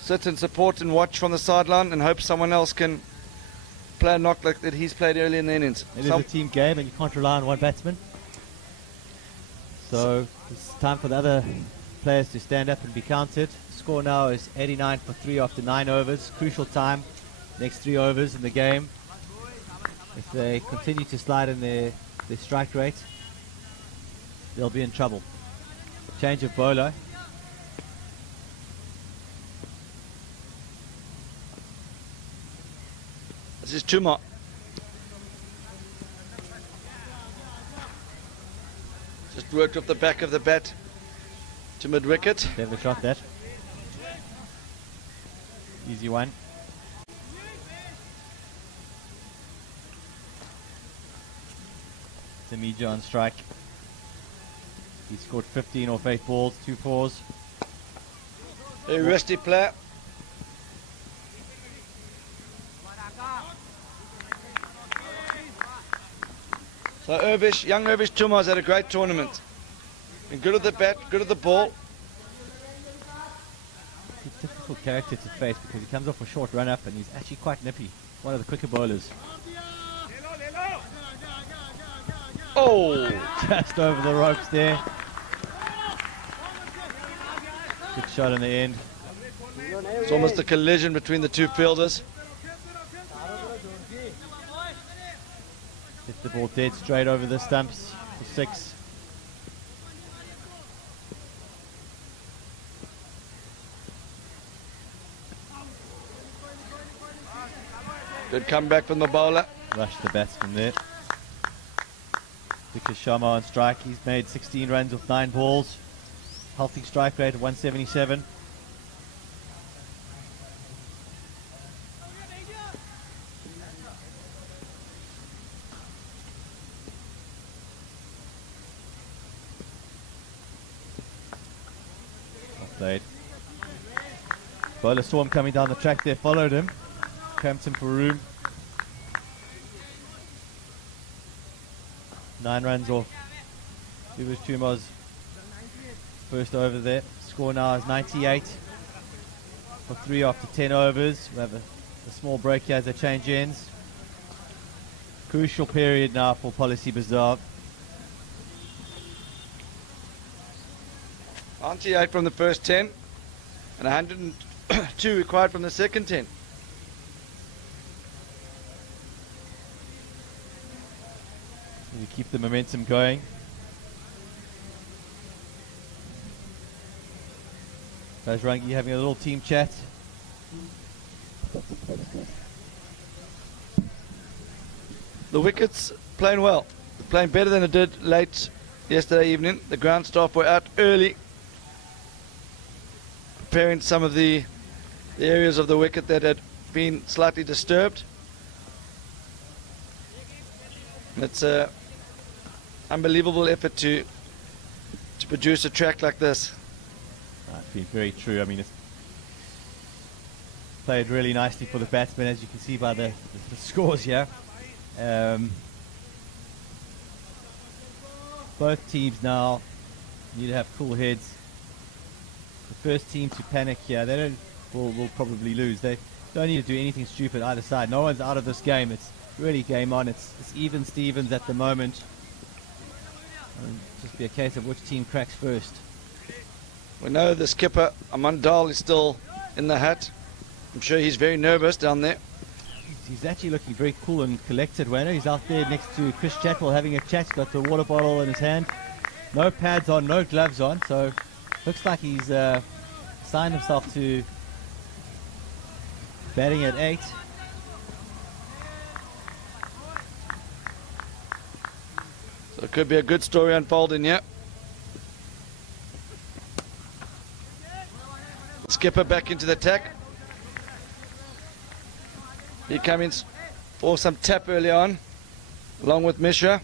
sit and support and watch from the sideline and hope someone else can play a knock like that he's played early in the innings. It is a team game and you can't rely on one batsman. So it's time for the other players to stand up and be counted. The score now is 89 for 3 after 9 overs. Crucial time, next 3 overs in the game. If they continue to slide in their strike rate, they'll be in trouble. Change of bowler. This is Chuma. Just worked off the back of the bat to mid-wicket. Clever shot that. Easy one. Tamija on strike. He scored 15 off 8 balls, 2 fours. A rusty player. So young Irvish Chuma's had a great tournament. Been good at the bat, good at the ball. He's a difficult character to face because he comes off a short run up and he's actually quite nippy. One of the quicker bowlers. Oh! Just over the ropes there. Good shot in the end. It's almost a collision between the two fielders. Hit the ball dead straight over the stumps for 6. Good comeback from the bowler. Rushed the batsman there. Vikas Sharma on strike. He's made 16 runs off 9 balls. Healthy strike rate of 177. Played. Bowler saw him coming down the track there, followed him, cramped him for room. 9 runs off. It was Chuma's first over there. Score now is 98 for 3 after 10 overs. We have a small break here as they change ends. Crucial period now for Policybazaar. 98 from the first 10 and 2 required from the second 10. You keep the momentum going. Bajrangi having a little team chat. The wickets playing well, playing better than it did late yesterday evening. The ground staff were out early, preparing some of the areas of the wicket that had been slightly disturbed. It's an unbelievable effort to produce a track like this. It's been very true. I mean, it's played really nicely for the batsmen, as you can see by the scores here. Both teams now need to have cool heads. The first team to panic here, they will probably lose. They don't need to do anything stupid either side. No one's out of this game. It's really game on. It's even Stevens at the moment. It'll just be a case of which team cracks first. We know the skipper, Amandal, is still in the hat. I'm sure he's very nervous down there. He's actually looking very cool and collected, Wayno. He's out there next to Chris Chatwell having a chat. He's got the water bottle in his hand. No pads on, no gloves on. So looks like he's signed himself to batting at 8. So it could be a good story unfolding here. Skipper back into the attack. He came in for some tap early on, along with Mishra.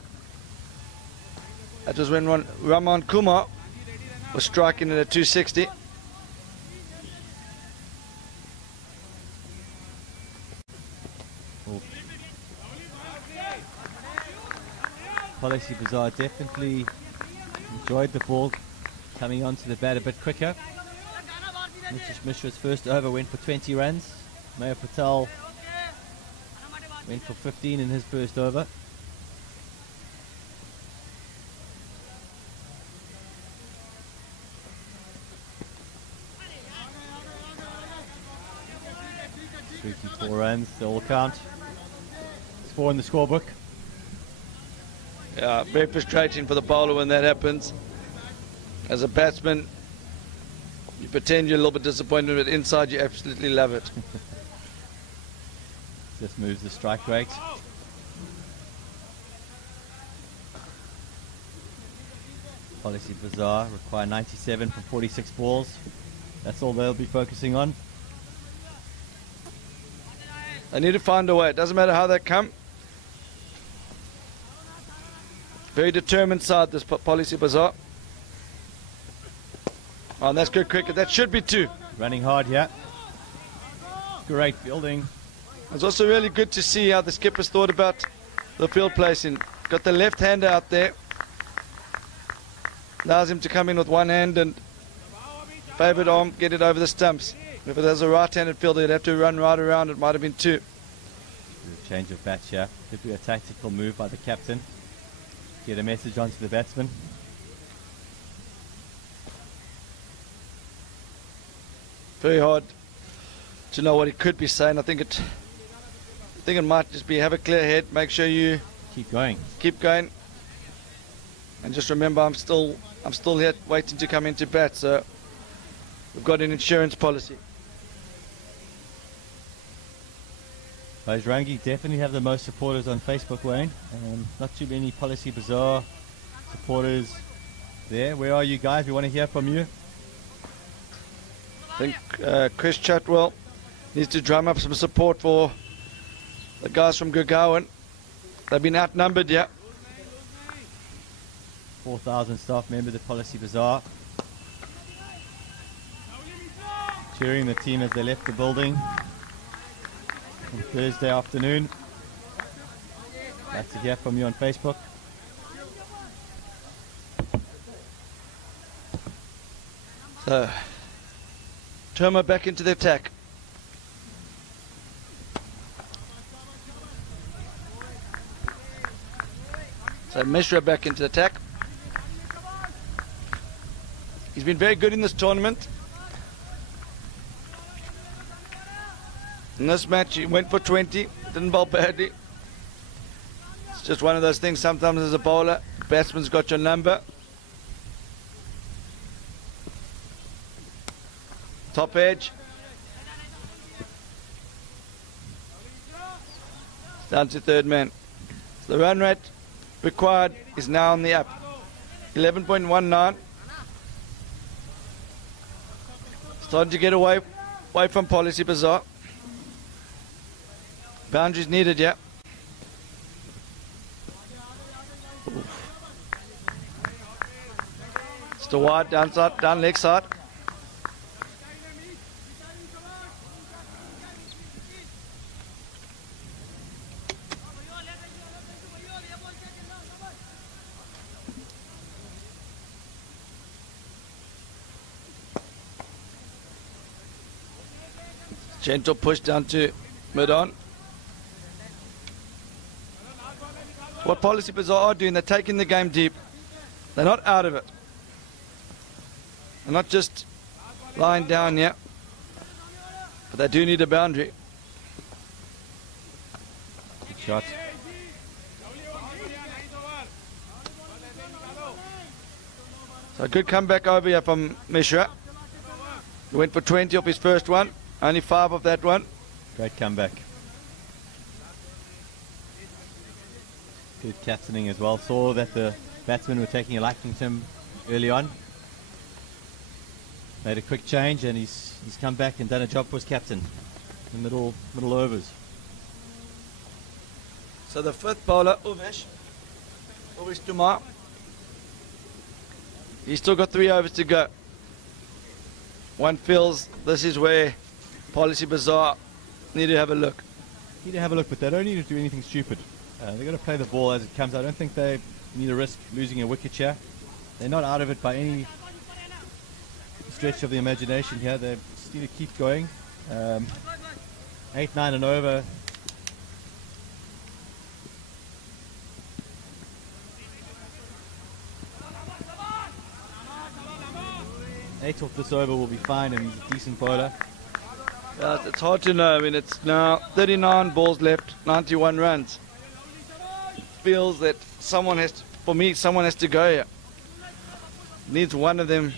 That was when Raman Kumar was striking at a 260. Policybazaar definitely enjoyed the ball coming onto the bat a bit quicker. Mishra's first over went for 20 runs. Mayor Patel went for 15 in his first over. Four runs, they all count. It's 4 in the scorebook. Yeah, very frustrating for the bowler when that happens. As a batsman, you pretend you're a little bit disappointed, but inside you absolutely love it. Just moves the strike rate. Policybazaar require 97 from 46 balls. That's all they'll be focusing on. They need to find a way. It doesn't matter how they come. Very determined side, this Policybazaar. Oh, and that's good cricket. That should be 2. Running hard here. Great fielding. It's also really good to see how the skipper's thought about the field placing. Got the left hander out there. Allows him to come in with one hand and favoured arm, get it over the stumps. If it was a right-handed fielder, he'd have to run right around. It might have been 2. Change of bat here. Could be a tactical move by the captain. Get a message onto the batsman. Very hard to know what he could be saying. I think it might just be have a clear head. Make sure you keep going. And just remember, I'm still here waiting to come into bat. So we've got an insurance policy. Bajrangi definitely have the most supporters on Facebook, Wayne. Not too many Policybazaar supporters there. Where are you guys? We want to hear from you. I think Chris Chatwell needs to drum up some support for the guys from Gurgaon. They've been outnumbered, yeah. 4,000 staff members at Policybazaar. Cheering the team as they left the building on Thursday afternoon. Like to hear from you on Facebook. So, Terma back into the attack. So Mishra back into the attack. He's been very good in this tournament. In this match, he went for 20, didn't bowl badly. It's just one of those things. Sometimes as a bowler, batsman's got your number. Top edge. Down to third man. So the run rate required is now on the up. 11.19. Starting to get away from Policybazaar. Boundaries needed, yeah. Still wide, down leg side. Gentle push down to mid-on. What Policybazaar are doing, they're taking the game deep. They're not out of it. They're not just lying down yet. But they do need a boundary. Good shot. So a good comeback over here from Mishra. He went for 20 off his first one. Only 5 of that one. Great comeback. Good captaining as well. Saw that the batsmen were taking a liking to him early on. Made a quick change and he's come back and done a job for his captain in middle overs. So the fifth bowler, Umesh Tumar. He's still got 3 overs to go. One feels this is where Policybazaar need to have a look. Need to have a look, but they don't need to do anything stupid. They've got to play the ball as it comes. I don't think they need to risk losing a wicket here. They're not out of it by any stretch of the imagination here. They just need to keep going. 8, 9 and over. Eight off this over will be fine, and he's a decent bowler. It's hard to know. I mean, it's now 39 balls left, 91 runs. Feels that someone has to go here. Needs one of them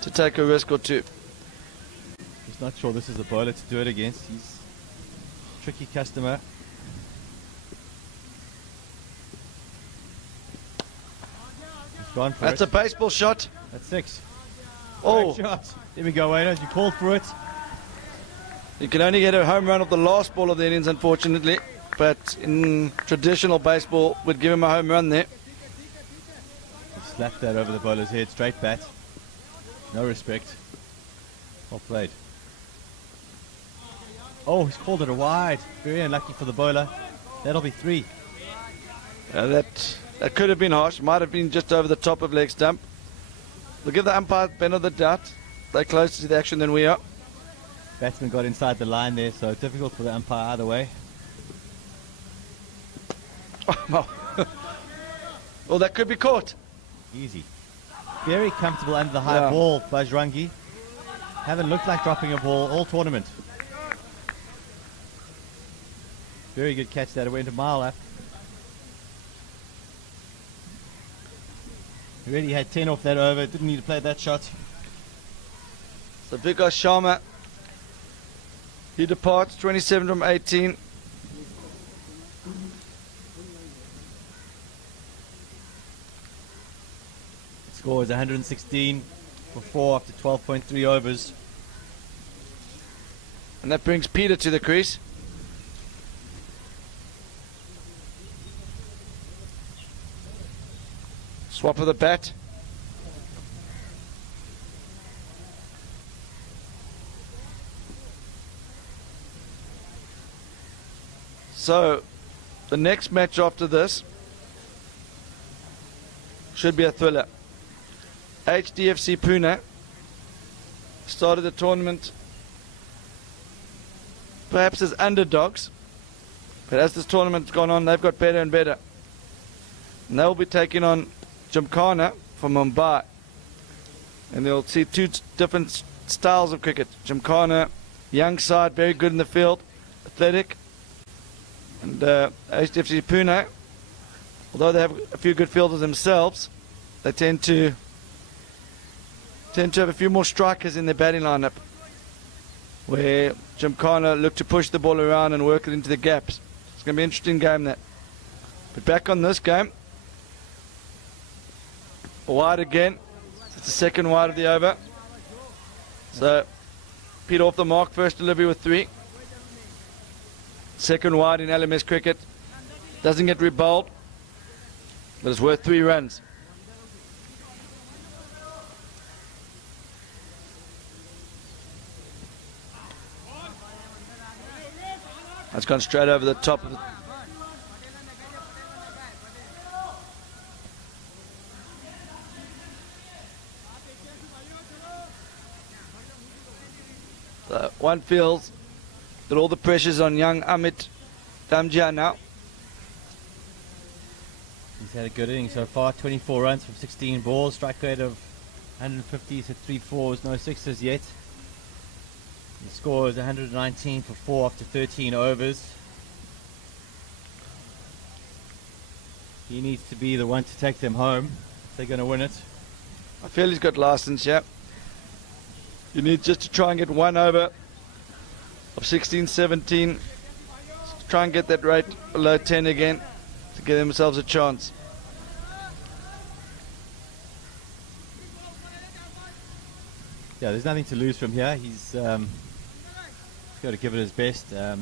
to take a risk or two. He's not sure this is a bowler to do it against. He's a tricky customer. He's gone for That's it. a baseball shot. That's 6. Oh, Great shot. There we go, Wayne. You called for it. you can only get a home run of the last ball of the innings, unfortunately. But in traditional baseball, would give him a home run there. He slapped that over the bowler's head, straight bat. No respect. Well played. Oh, he's called it a wide. Very unlucky for the bowler. That'll be 3. That could have been harsh. Might have been just over the top of leg stump. We'll give the umpire the benefit of the doubt. They're closer to the action than we are. Batsman got inside the line there, so difficult for the umpire either way. Well, that could be caught. Easy. Very comfortable under the high ball, Bajrangi. Haven't looked like dropping a ball all tournament. Very good catch that. It went a mile up. He already had 10 off that over. Didn't need to play that shot. So Vikas Sharma, he departs 27 from 18. Score is 116 for 4 after 12.3 overs. And that brings Peter to the crease. Swap of the bat. So, the next match after this should be a thriller. HDFC Pune started the tournament perhaps as underdogs, but as this tournament's gone on, they've got better and better. And they'll be taking on Gymkhana from Mumbai. And they'll see 2 different styles of cricket. Gymkhana young side, very good in the field, athletic. And HFC Pune, although they have a few good fielders themselves, they tend to have a few more strikers in their batting lineup, where Gymkhana look to push the ball around and work it into the gaps. It's going to be an interesting game, that. But back on this game, wide again. It's the second wide of the over. So Peter off the mark, first delivery with 3. Second wide in LMS cricket. Doesn't get rebowled, but it's worth 3 runs. That's gone straight over the top of the... So one feels that all the pressure's on young Amit Damjia now. He's had a good inning so far, 24 runs from 16 balls, strike rate of 150, he's hit 3 fours, no sixes yet. The score is 119 for 4 after 13 overs. He needs to be the one to take them home if they're going to win it. I feel he's got license, yeah. You need just to try and get 1 over of 16, 17. Try and get that rate below 10 again to give themselves a chance. Yeah, there's nothing to lose from here. He's got to give it his best. Let's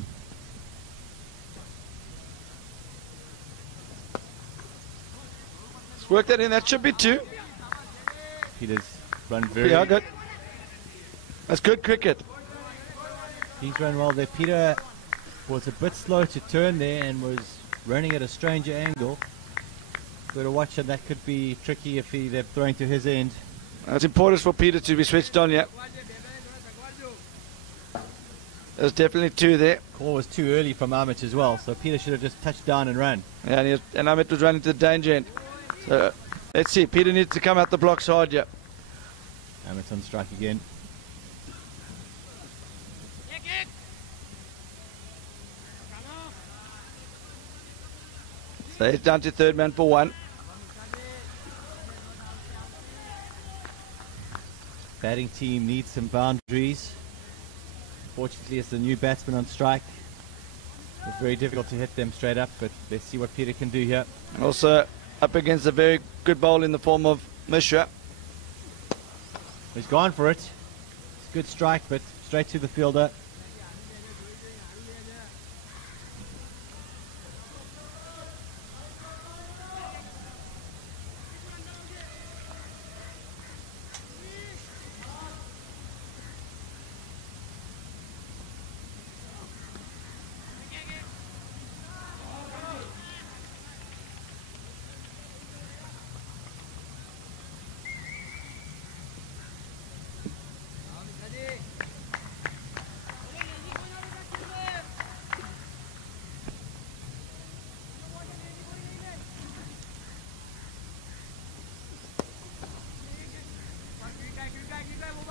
work that in. That should be 2. Peter's run very... Yeah, good. That's good cricket. He's run well there. Peter was a bit slow to turn there and was running at a stranger angle. Got to watch him. That could be tricky if they're throwing to his end. It's important for Peter to be switched on, yeah. There's definitely 2 there. Call was too early from Amit as well, so Peter should have just touched down and run. Yeah, and Amit was running to the danger end. So let's see. Peter needs to come out the blocks hard, yeah. Amit's on strike again. So he's down to third man for 1. Batting team needs some boundaries. Fortunately, it's the new batsman on strike. It's very difficult to hit them straight up, but let's see what Peter can do here. And also up against a very good bowl in the form of Mishra. He's gone for it. It's a good strike, but straight to the fielder.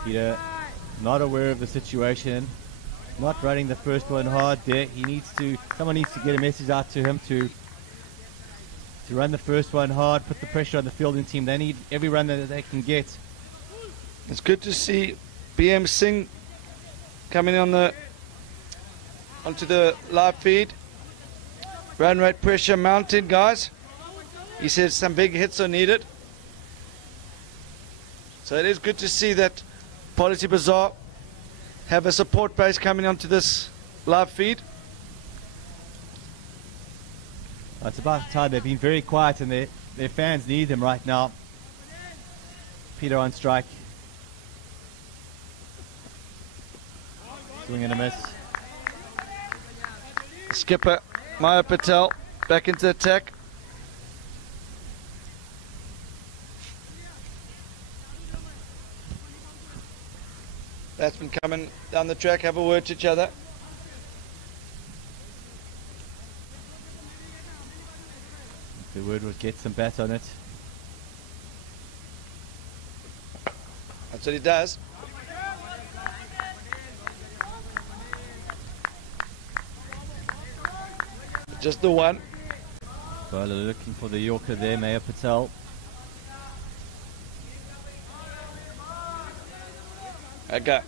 Peter, not aware of the situation, not running the first one hard there. Someone needs to get a message out to him to run the first one hard, put the pressure on the fielding team. They need every run that they can get. It's good to see BM Singh coming onto the live feed. Run rate pressure mounted, guys. He said some big hits are needed. So it is good to see that Policybazaar have a support base coming onto this live feed. It's about time. They've been very quiet and their fans need them right now. Peter on strike. Swing and a miss. Skipper Maya Patel back into attack. Batsmen coming down the track, have a word to each other. The word was get some bat on it. That's what he does. Just the one. Bowler looking for the Yorker there, Mayor Patel. Okay.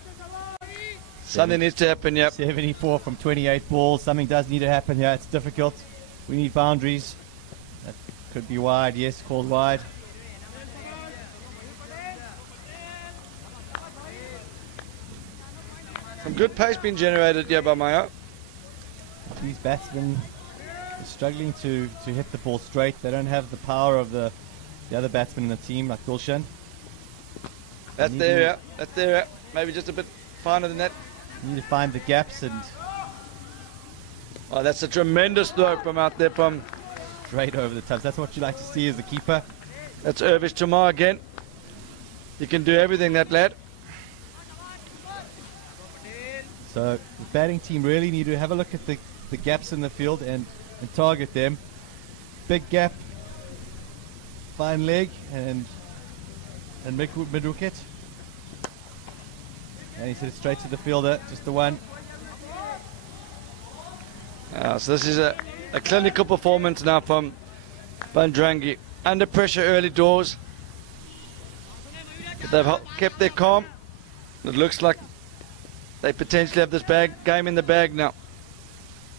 Something needs to happen, yep. 74 from 28 balls. Something does need to happen here. It's difficult. We need boundaries. That could be wide. Yes, called wide. Some good pace being generated here by Maya. These batsmen are struggling to hit the ball straight. They don't have the power of the other batsmen in the team, like Gulshan. That's the area. That's the area. Maybe just a bit finer than that. You need to find the gaps and... Oh, that's a tremendous throw from out there from... Straight over the tubs. That's what you like to see as a keeper. That's Irvish Tamar again. You can do everything, that lad. So the batting team really need to have a look at the gaps in the field and target them. Big gap, fine leg, and mid wicket. And he sent it straight to the fielder, just the one. So this is a clinical performance now from Bajrangi. Under pressure early doors. They've kept their calm. It looks like they potentially have this game in the bag now.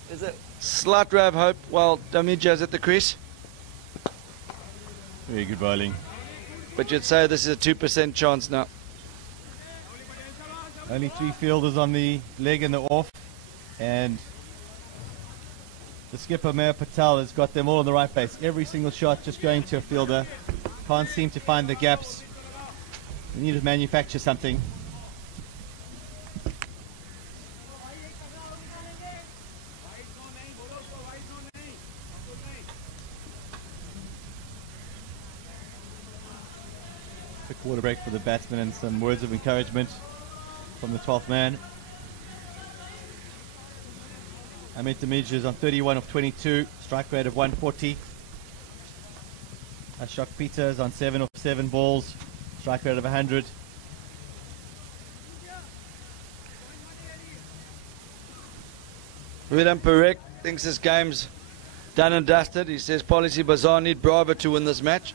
There's a slight ray of hope while Damija's at the crease. Very good bowling. But you'd say this is a 2% chance now. Only 3 fielders on the leg and the off. And the skipper, Mayor Patel, has got them all in the right place. Every single shot just going to a fielder. Can't seem to find the gaps. We need to manufacture something. Quick water break for the batsman and some words of encouragement from the 12th man. Amit Damij is on 31 of 22, strike rate of 140. Ashok Peter is on 7 of 7 balls, strike rate of 100. Vidam Parekh thinks this game's done and dusted. He says Policybazaar need Bravo to win this match.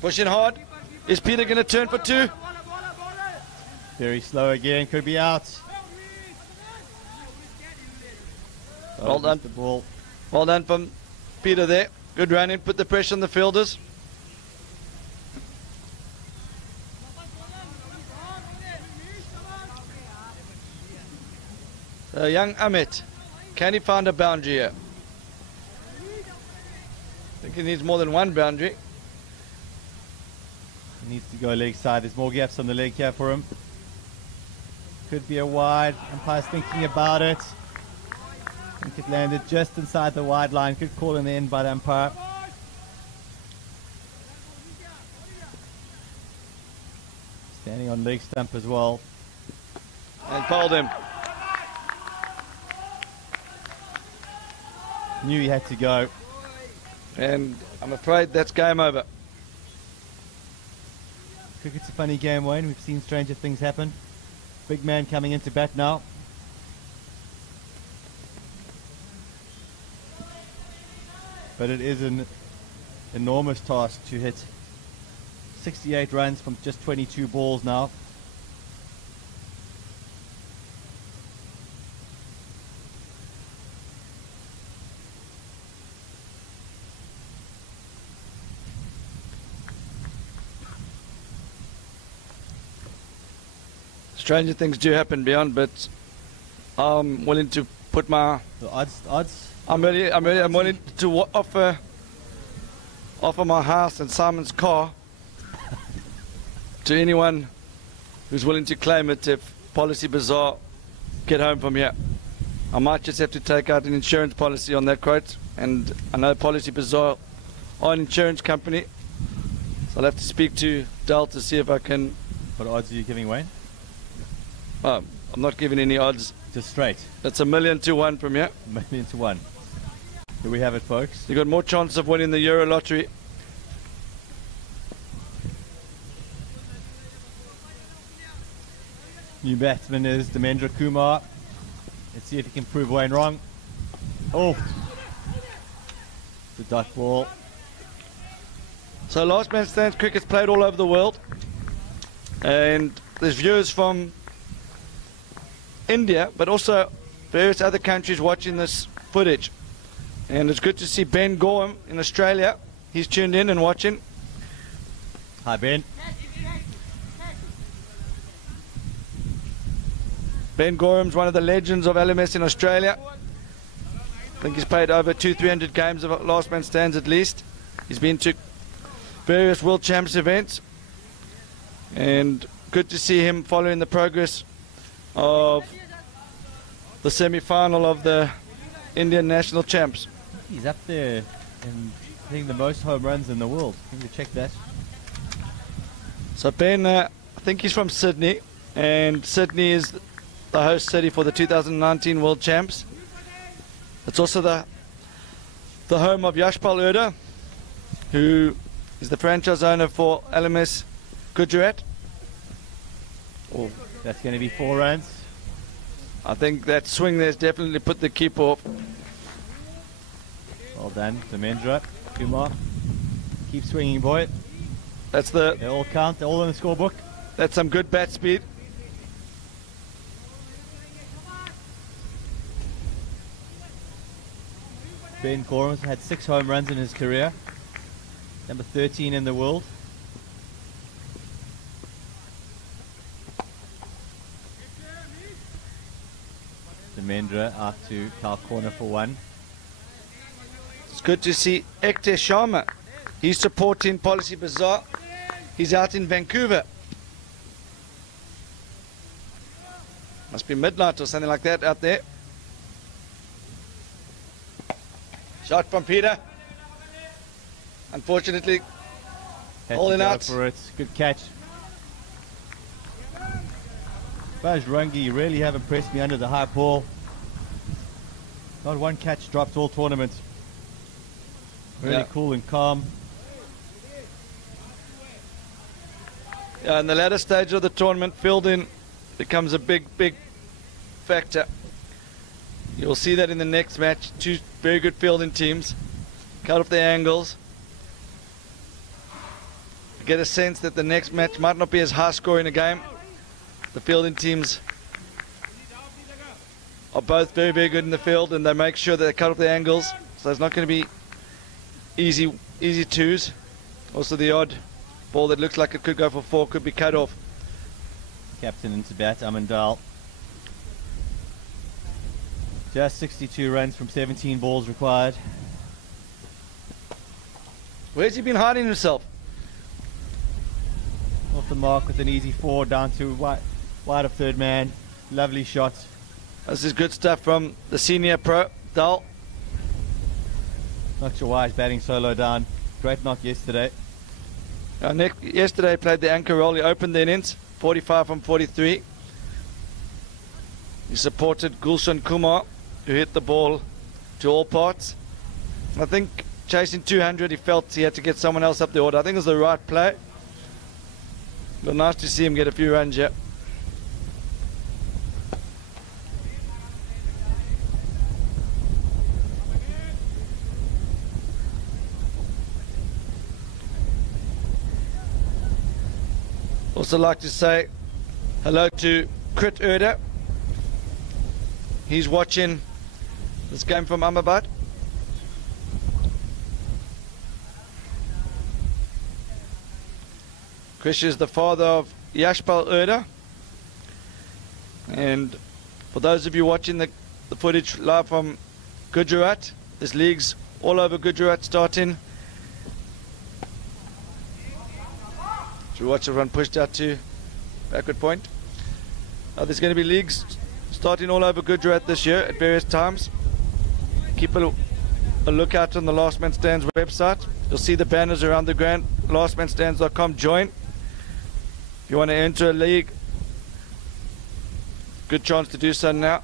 Pushing hard. Is Peter going to turn for 2? Very slow again, could be out. Well done. The ball. Well done from Peter there. Good run in, put the pressure on the fielders. Young Amit, can he find a boundary here? I think he needs more than one boundary. He needs to go leg side. There's more gaps on the leg here for him. Could be a wide. Umpire's thinking about it. I think it landed just inside the wide line. Good call in the end by the umpire. Standing on leg stump as well. And fouled him. Knew he had to go. And I'm afraid that's game over. Cricket's a funny game, Wayne. We've seen stranger things happen. Big man coming into bat now. But it is an enormous task to hit 68 runs from just 22 balls now. Stranger things do happen beyond, but I'm willing to put my The odds. I'm willing to offer my house and Simon's car to anyone who's willing to claim it if Policybazaar get home from here. I might just have to take out an insurance policy on that quote, and I know Policybazaar are an insurance company, so I'll have to speak to Dal to see if I can. What odds are you giving, Wayne? I'm not giving any odds. Just straight. That's 1,000,000 to 1 from here. 1,000,000 to 1. Here we have it, folks. You got more chance of winning the Euro lottery. New batsman is Demendra Kumar. Let's see if he can prove Wayne wrong. Oh, the dot ball. So last man stands cricket's played all over the world, and there's viewers from India, but also various other countries watching this footage. And it's good to see Ben Gorham in Australia. He's tuned in and watching. Hi, Ben. Ben Gorham's one of the legends of LMS in Australia. I think he's played over 200-300 games of last man stands at least. He's been to various World Champs events, and good to see him following the progress of the semi-final of the Indian National Champs. He's up there in, I think, the most home runs in the world. Can you check that? So Ben, I think he's from Sydney, and Sydney is the host city for the 2019 World Champs. It's also the home of Yashpal Urda, who is the franchise owner for LMS Gujarat. Oh, that's going to be 4 runs. I think that swing there's definitely put the keeper off. Well done, Demendra Kumar. Keep swinging, boy. They all count, they're all in the scorebook. That's some good bat speed. Ben Gorham's had 6 home runs in his career. Number 13 in the world. Demendra out to Kyle corner for 1. It's good to see Ekter Sharma. He's supporting Policybazaar. He's out in Vancouver. Must be midnight or something like that out there. Shot from Peter. Unfortunately, holding out for it. Good catch. Bajrangi really have impressed me under the high ball. Not one catch dropped all tournament. Really cool and calm. Yeah, in the latter stage of the tournament, fielding becomes a big factor. You'll see that in the next match. 2 very good fielding teams. Cut off their angles. I get a sense that the next match might not be as high scoring a game. The fielding teams are both very good in the field, and they make sure that they cut off their angles. So it's not going to be easy twos. Also the odd ball that looks like it could go for 4 could be cut off. Captain into bat, Amandal. Just 62 runs from 17 balls required. Where's he been hiding himself? Off the mark with an easy 4 down to wide of third man. Lovely shot. This is good stuff from the senior pro, Dal. Not sure why he's batting so low down. Great knock yesterday. Yesterday he played the anchor role. He opened the innings, 45 from 43. He supported Gulshan Kumar, who hit the ball to all parts. I think chasing 200, he felt he had to get someone else up the order. I think it was the right play. But nice to see him get a few runs here. Also like to say hello to Krit Urda. He's watching this game from Ahmedabad. Krish is the father of Yashpal Urda. And for those of you watching the footage live from Gujarat, there's leagues all over Gujarat starting. Should we watch everyone pushed out to backward point? There's going to be leagues starting all over Gujarat this year at various times. Keep a lookout on the Last Man Stands website. You'll see the banners around the ground. lastmanstands.com. Join. If you want to enter a league, good chance to do so now.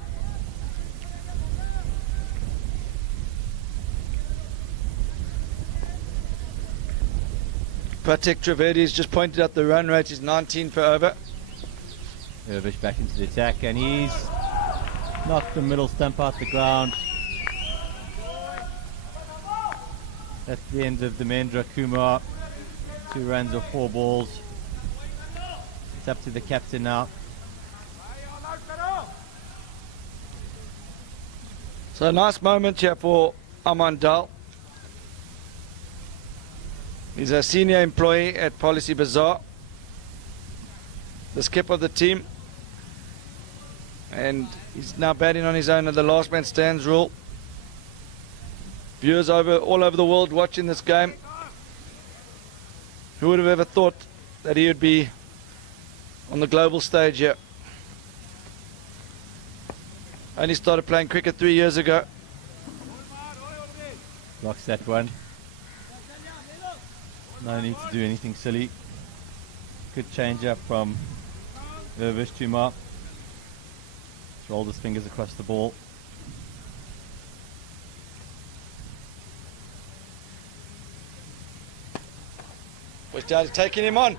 Pratik Trivedi has just pointed out the run rate is 19 per over. Irvish back into the attack, and he's knocked the middle stump out the ground. That's the end of the Mendra Kumar. 2 runs or 4 balls. It's up to the captain now. So a nice moment here for Aman Dal. He's a senior employee at Policybazaar, the skip of the team, and he's now batting on his own at the last man stands rule. Viewers all over the world watching this game. Who would have ever thought that he would be on the global stage here? Only started playing cricket 3 years ago. Rocks that one. No need to do anything silly. Good change up from Irvish Tumar. Just rolled his fingers across the ball. We're started taking him on.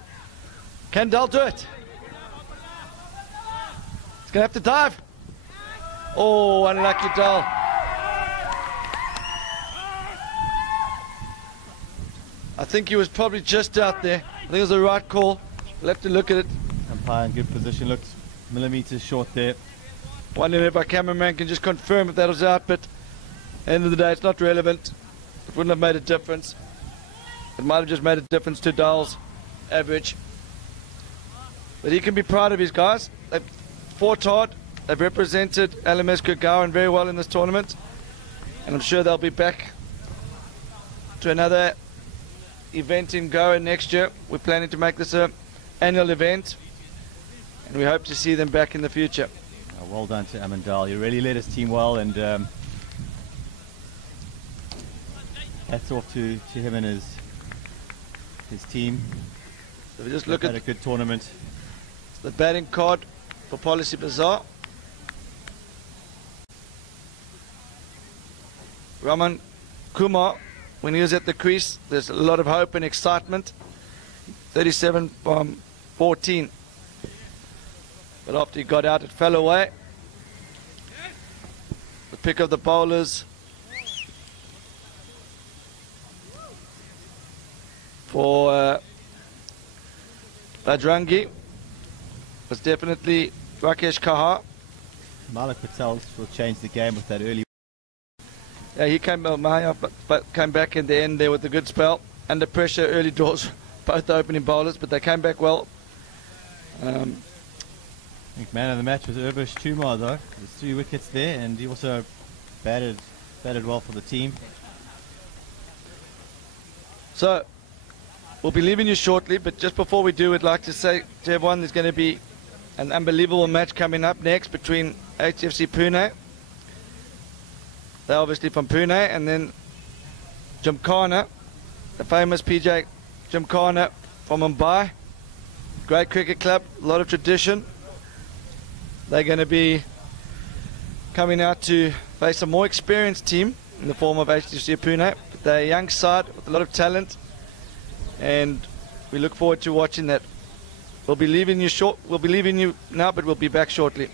Can Dal do it? He's going to have to dive. Oh, unlucky Dal. I think he was probably just out there. I think it was the right call. We'll have to look at it. Umpire in good position, looks millimeters short there. Wondering if our cameraman can just confirm if that was out, but at the end of the day, it's not relevant. It wouldn't have made a difference. It might have just made a difference to Dal's average. But he can be proud of his guys. They've fought hard. They've represented LMS Gurgaon very well in this tournament. And I'm sure they'll be back to another event in Goa next year. We're planning to make this an annual event. And we hope to see them back in the future. Well done to Amandal. He really led his team well, and hats off to him and his team. So we just look at a good tournament. The batting card for Policybazaar. Raman Kumar, when he was at the crease, there's a lot of hope and excitement. 37 from 14. But after he got out, it fell away. The pick of the bowlers for Bajrangi was definitely Rakesh Kahar. Malik Patel will change the game with that early. Yeah, he came but came back in the end there with a good spell. Under pressure, early doors, both the opening bowlers, but they came back well. I think man of the match was Irvish Tumar though. There's 3 wickets there, and he also batted well for the team. So we'll be leaving you shortly, but just before we do, we'd like to say to everyone there's going to be an unbelievable match coming up next between HFC Pune. They're obviously from Pune, and then Gymkhana, the famous PJ Gymkhana from Mumbai. Great cricket club, a lot of tradition. They're going to be coming out to face a more experienced team in the form of HFC Pune. They're a young side with a lot of talent, and we look forward to watching that. We'll be leaving you now, but we'll be back shortly.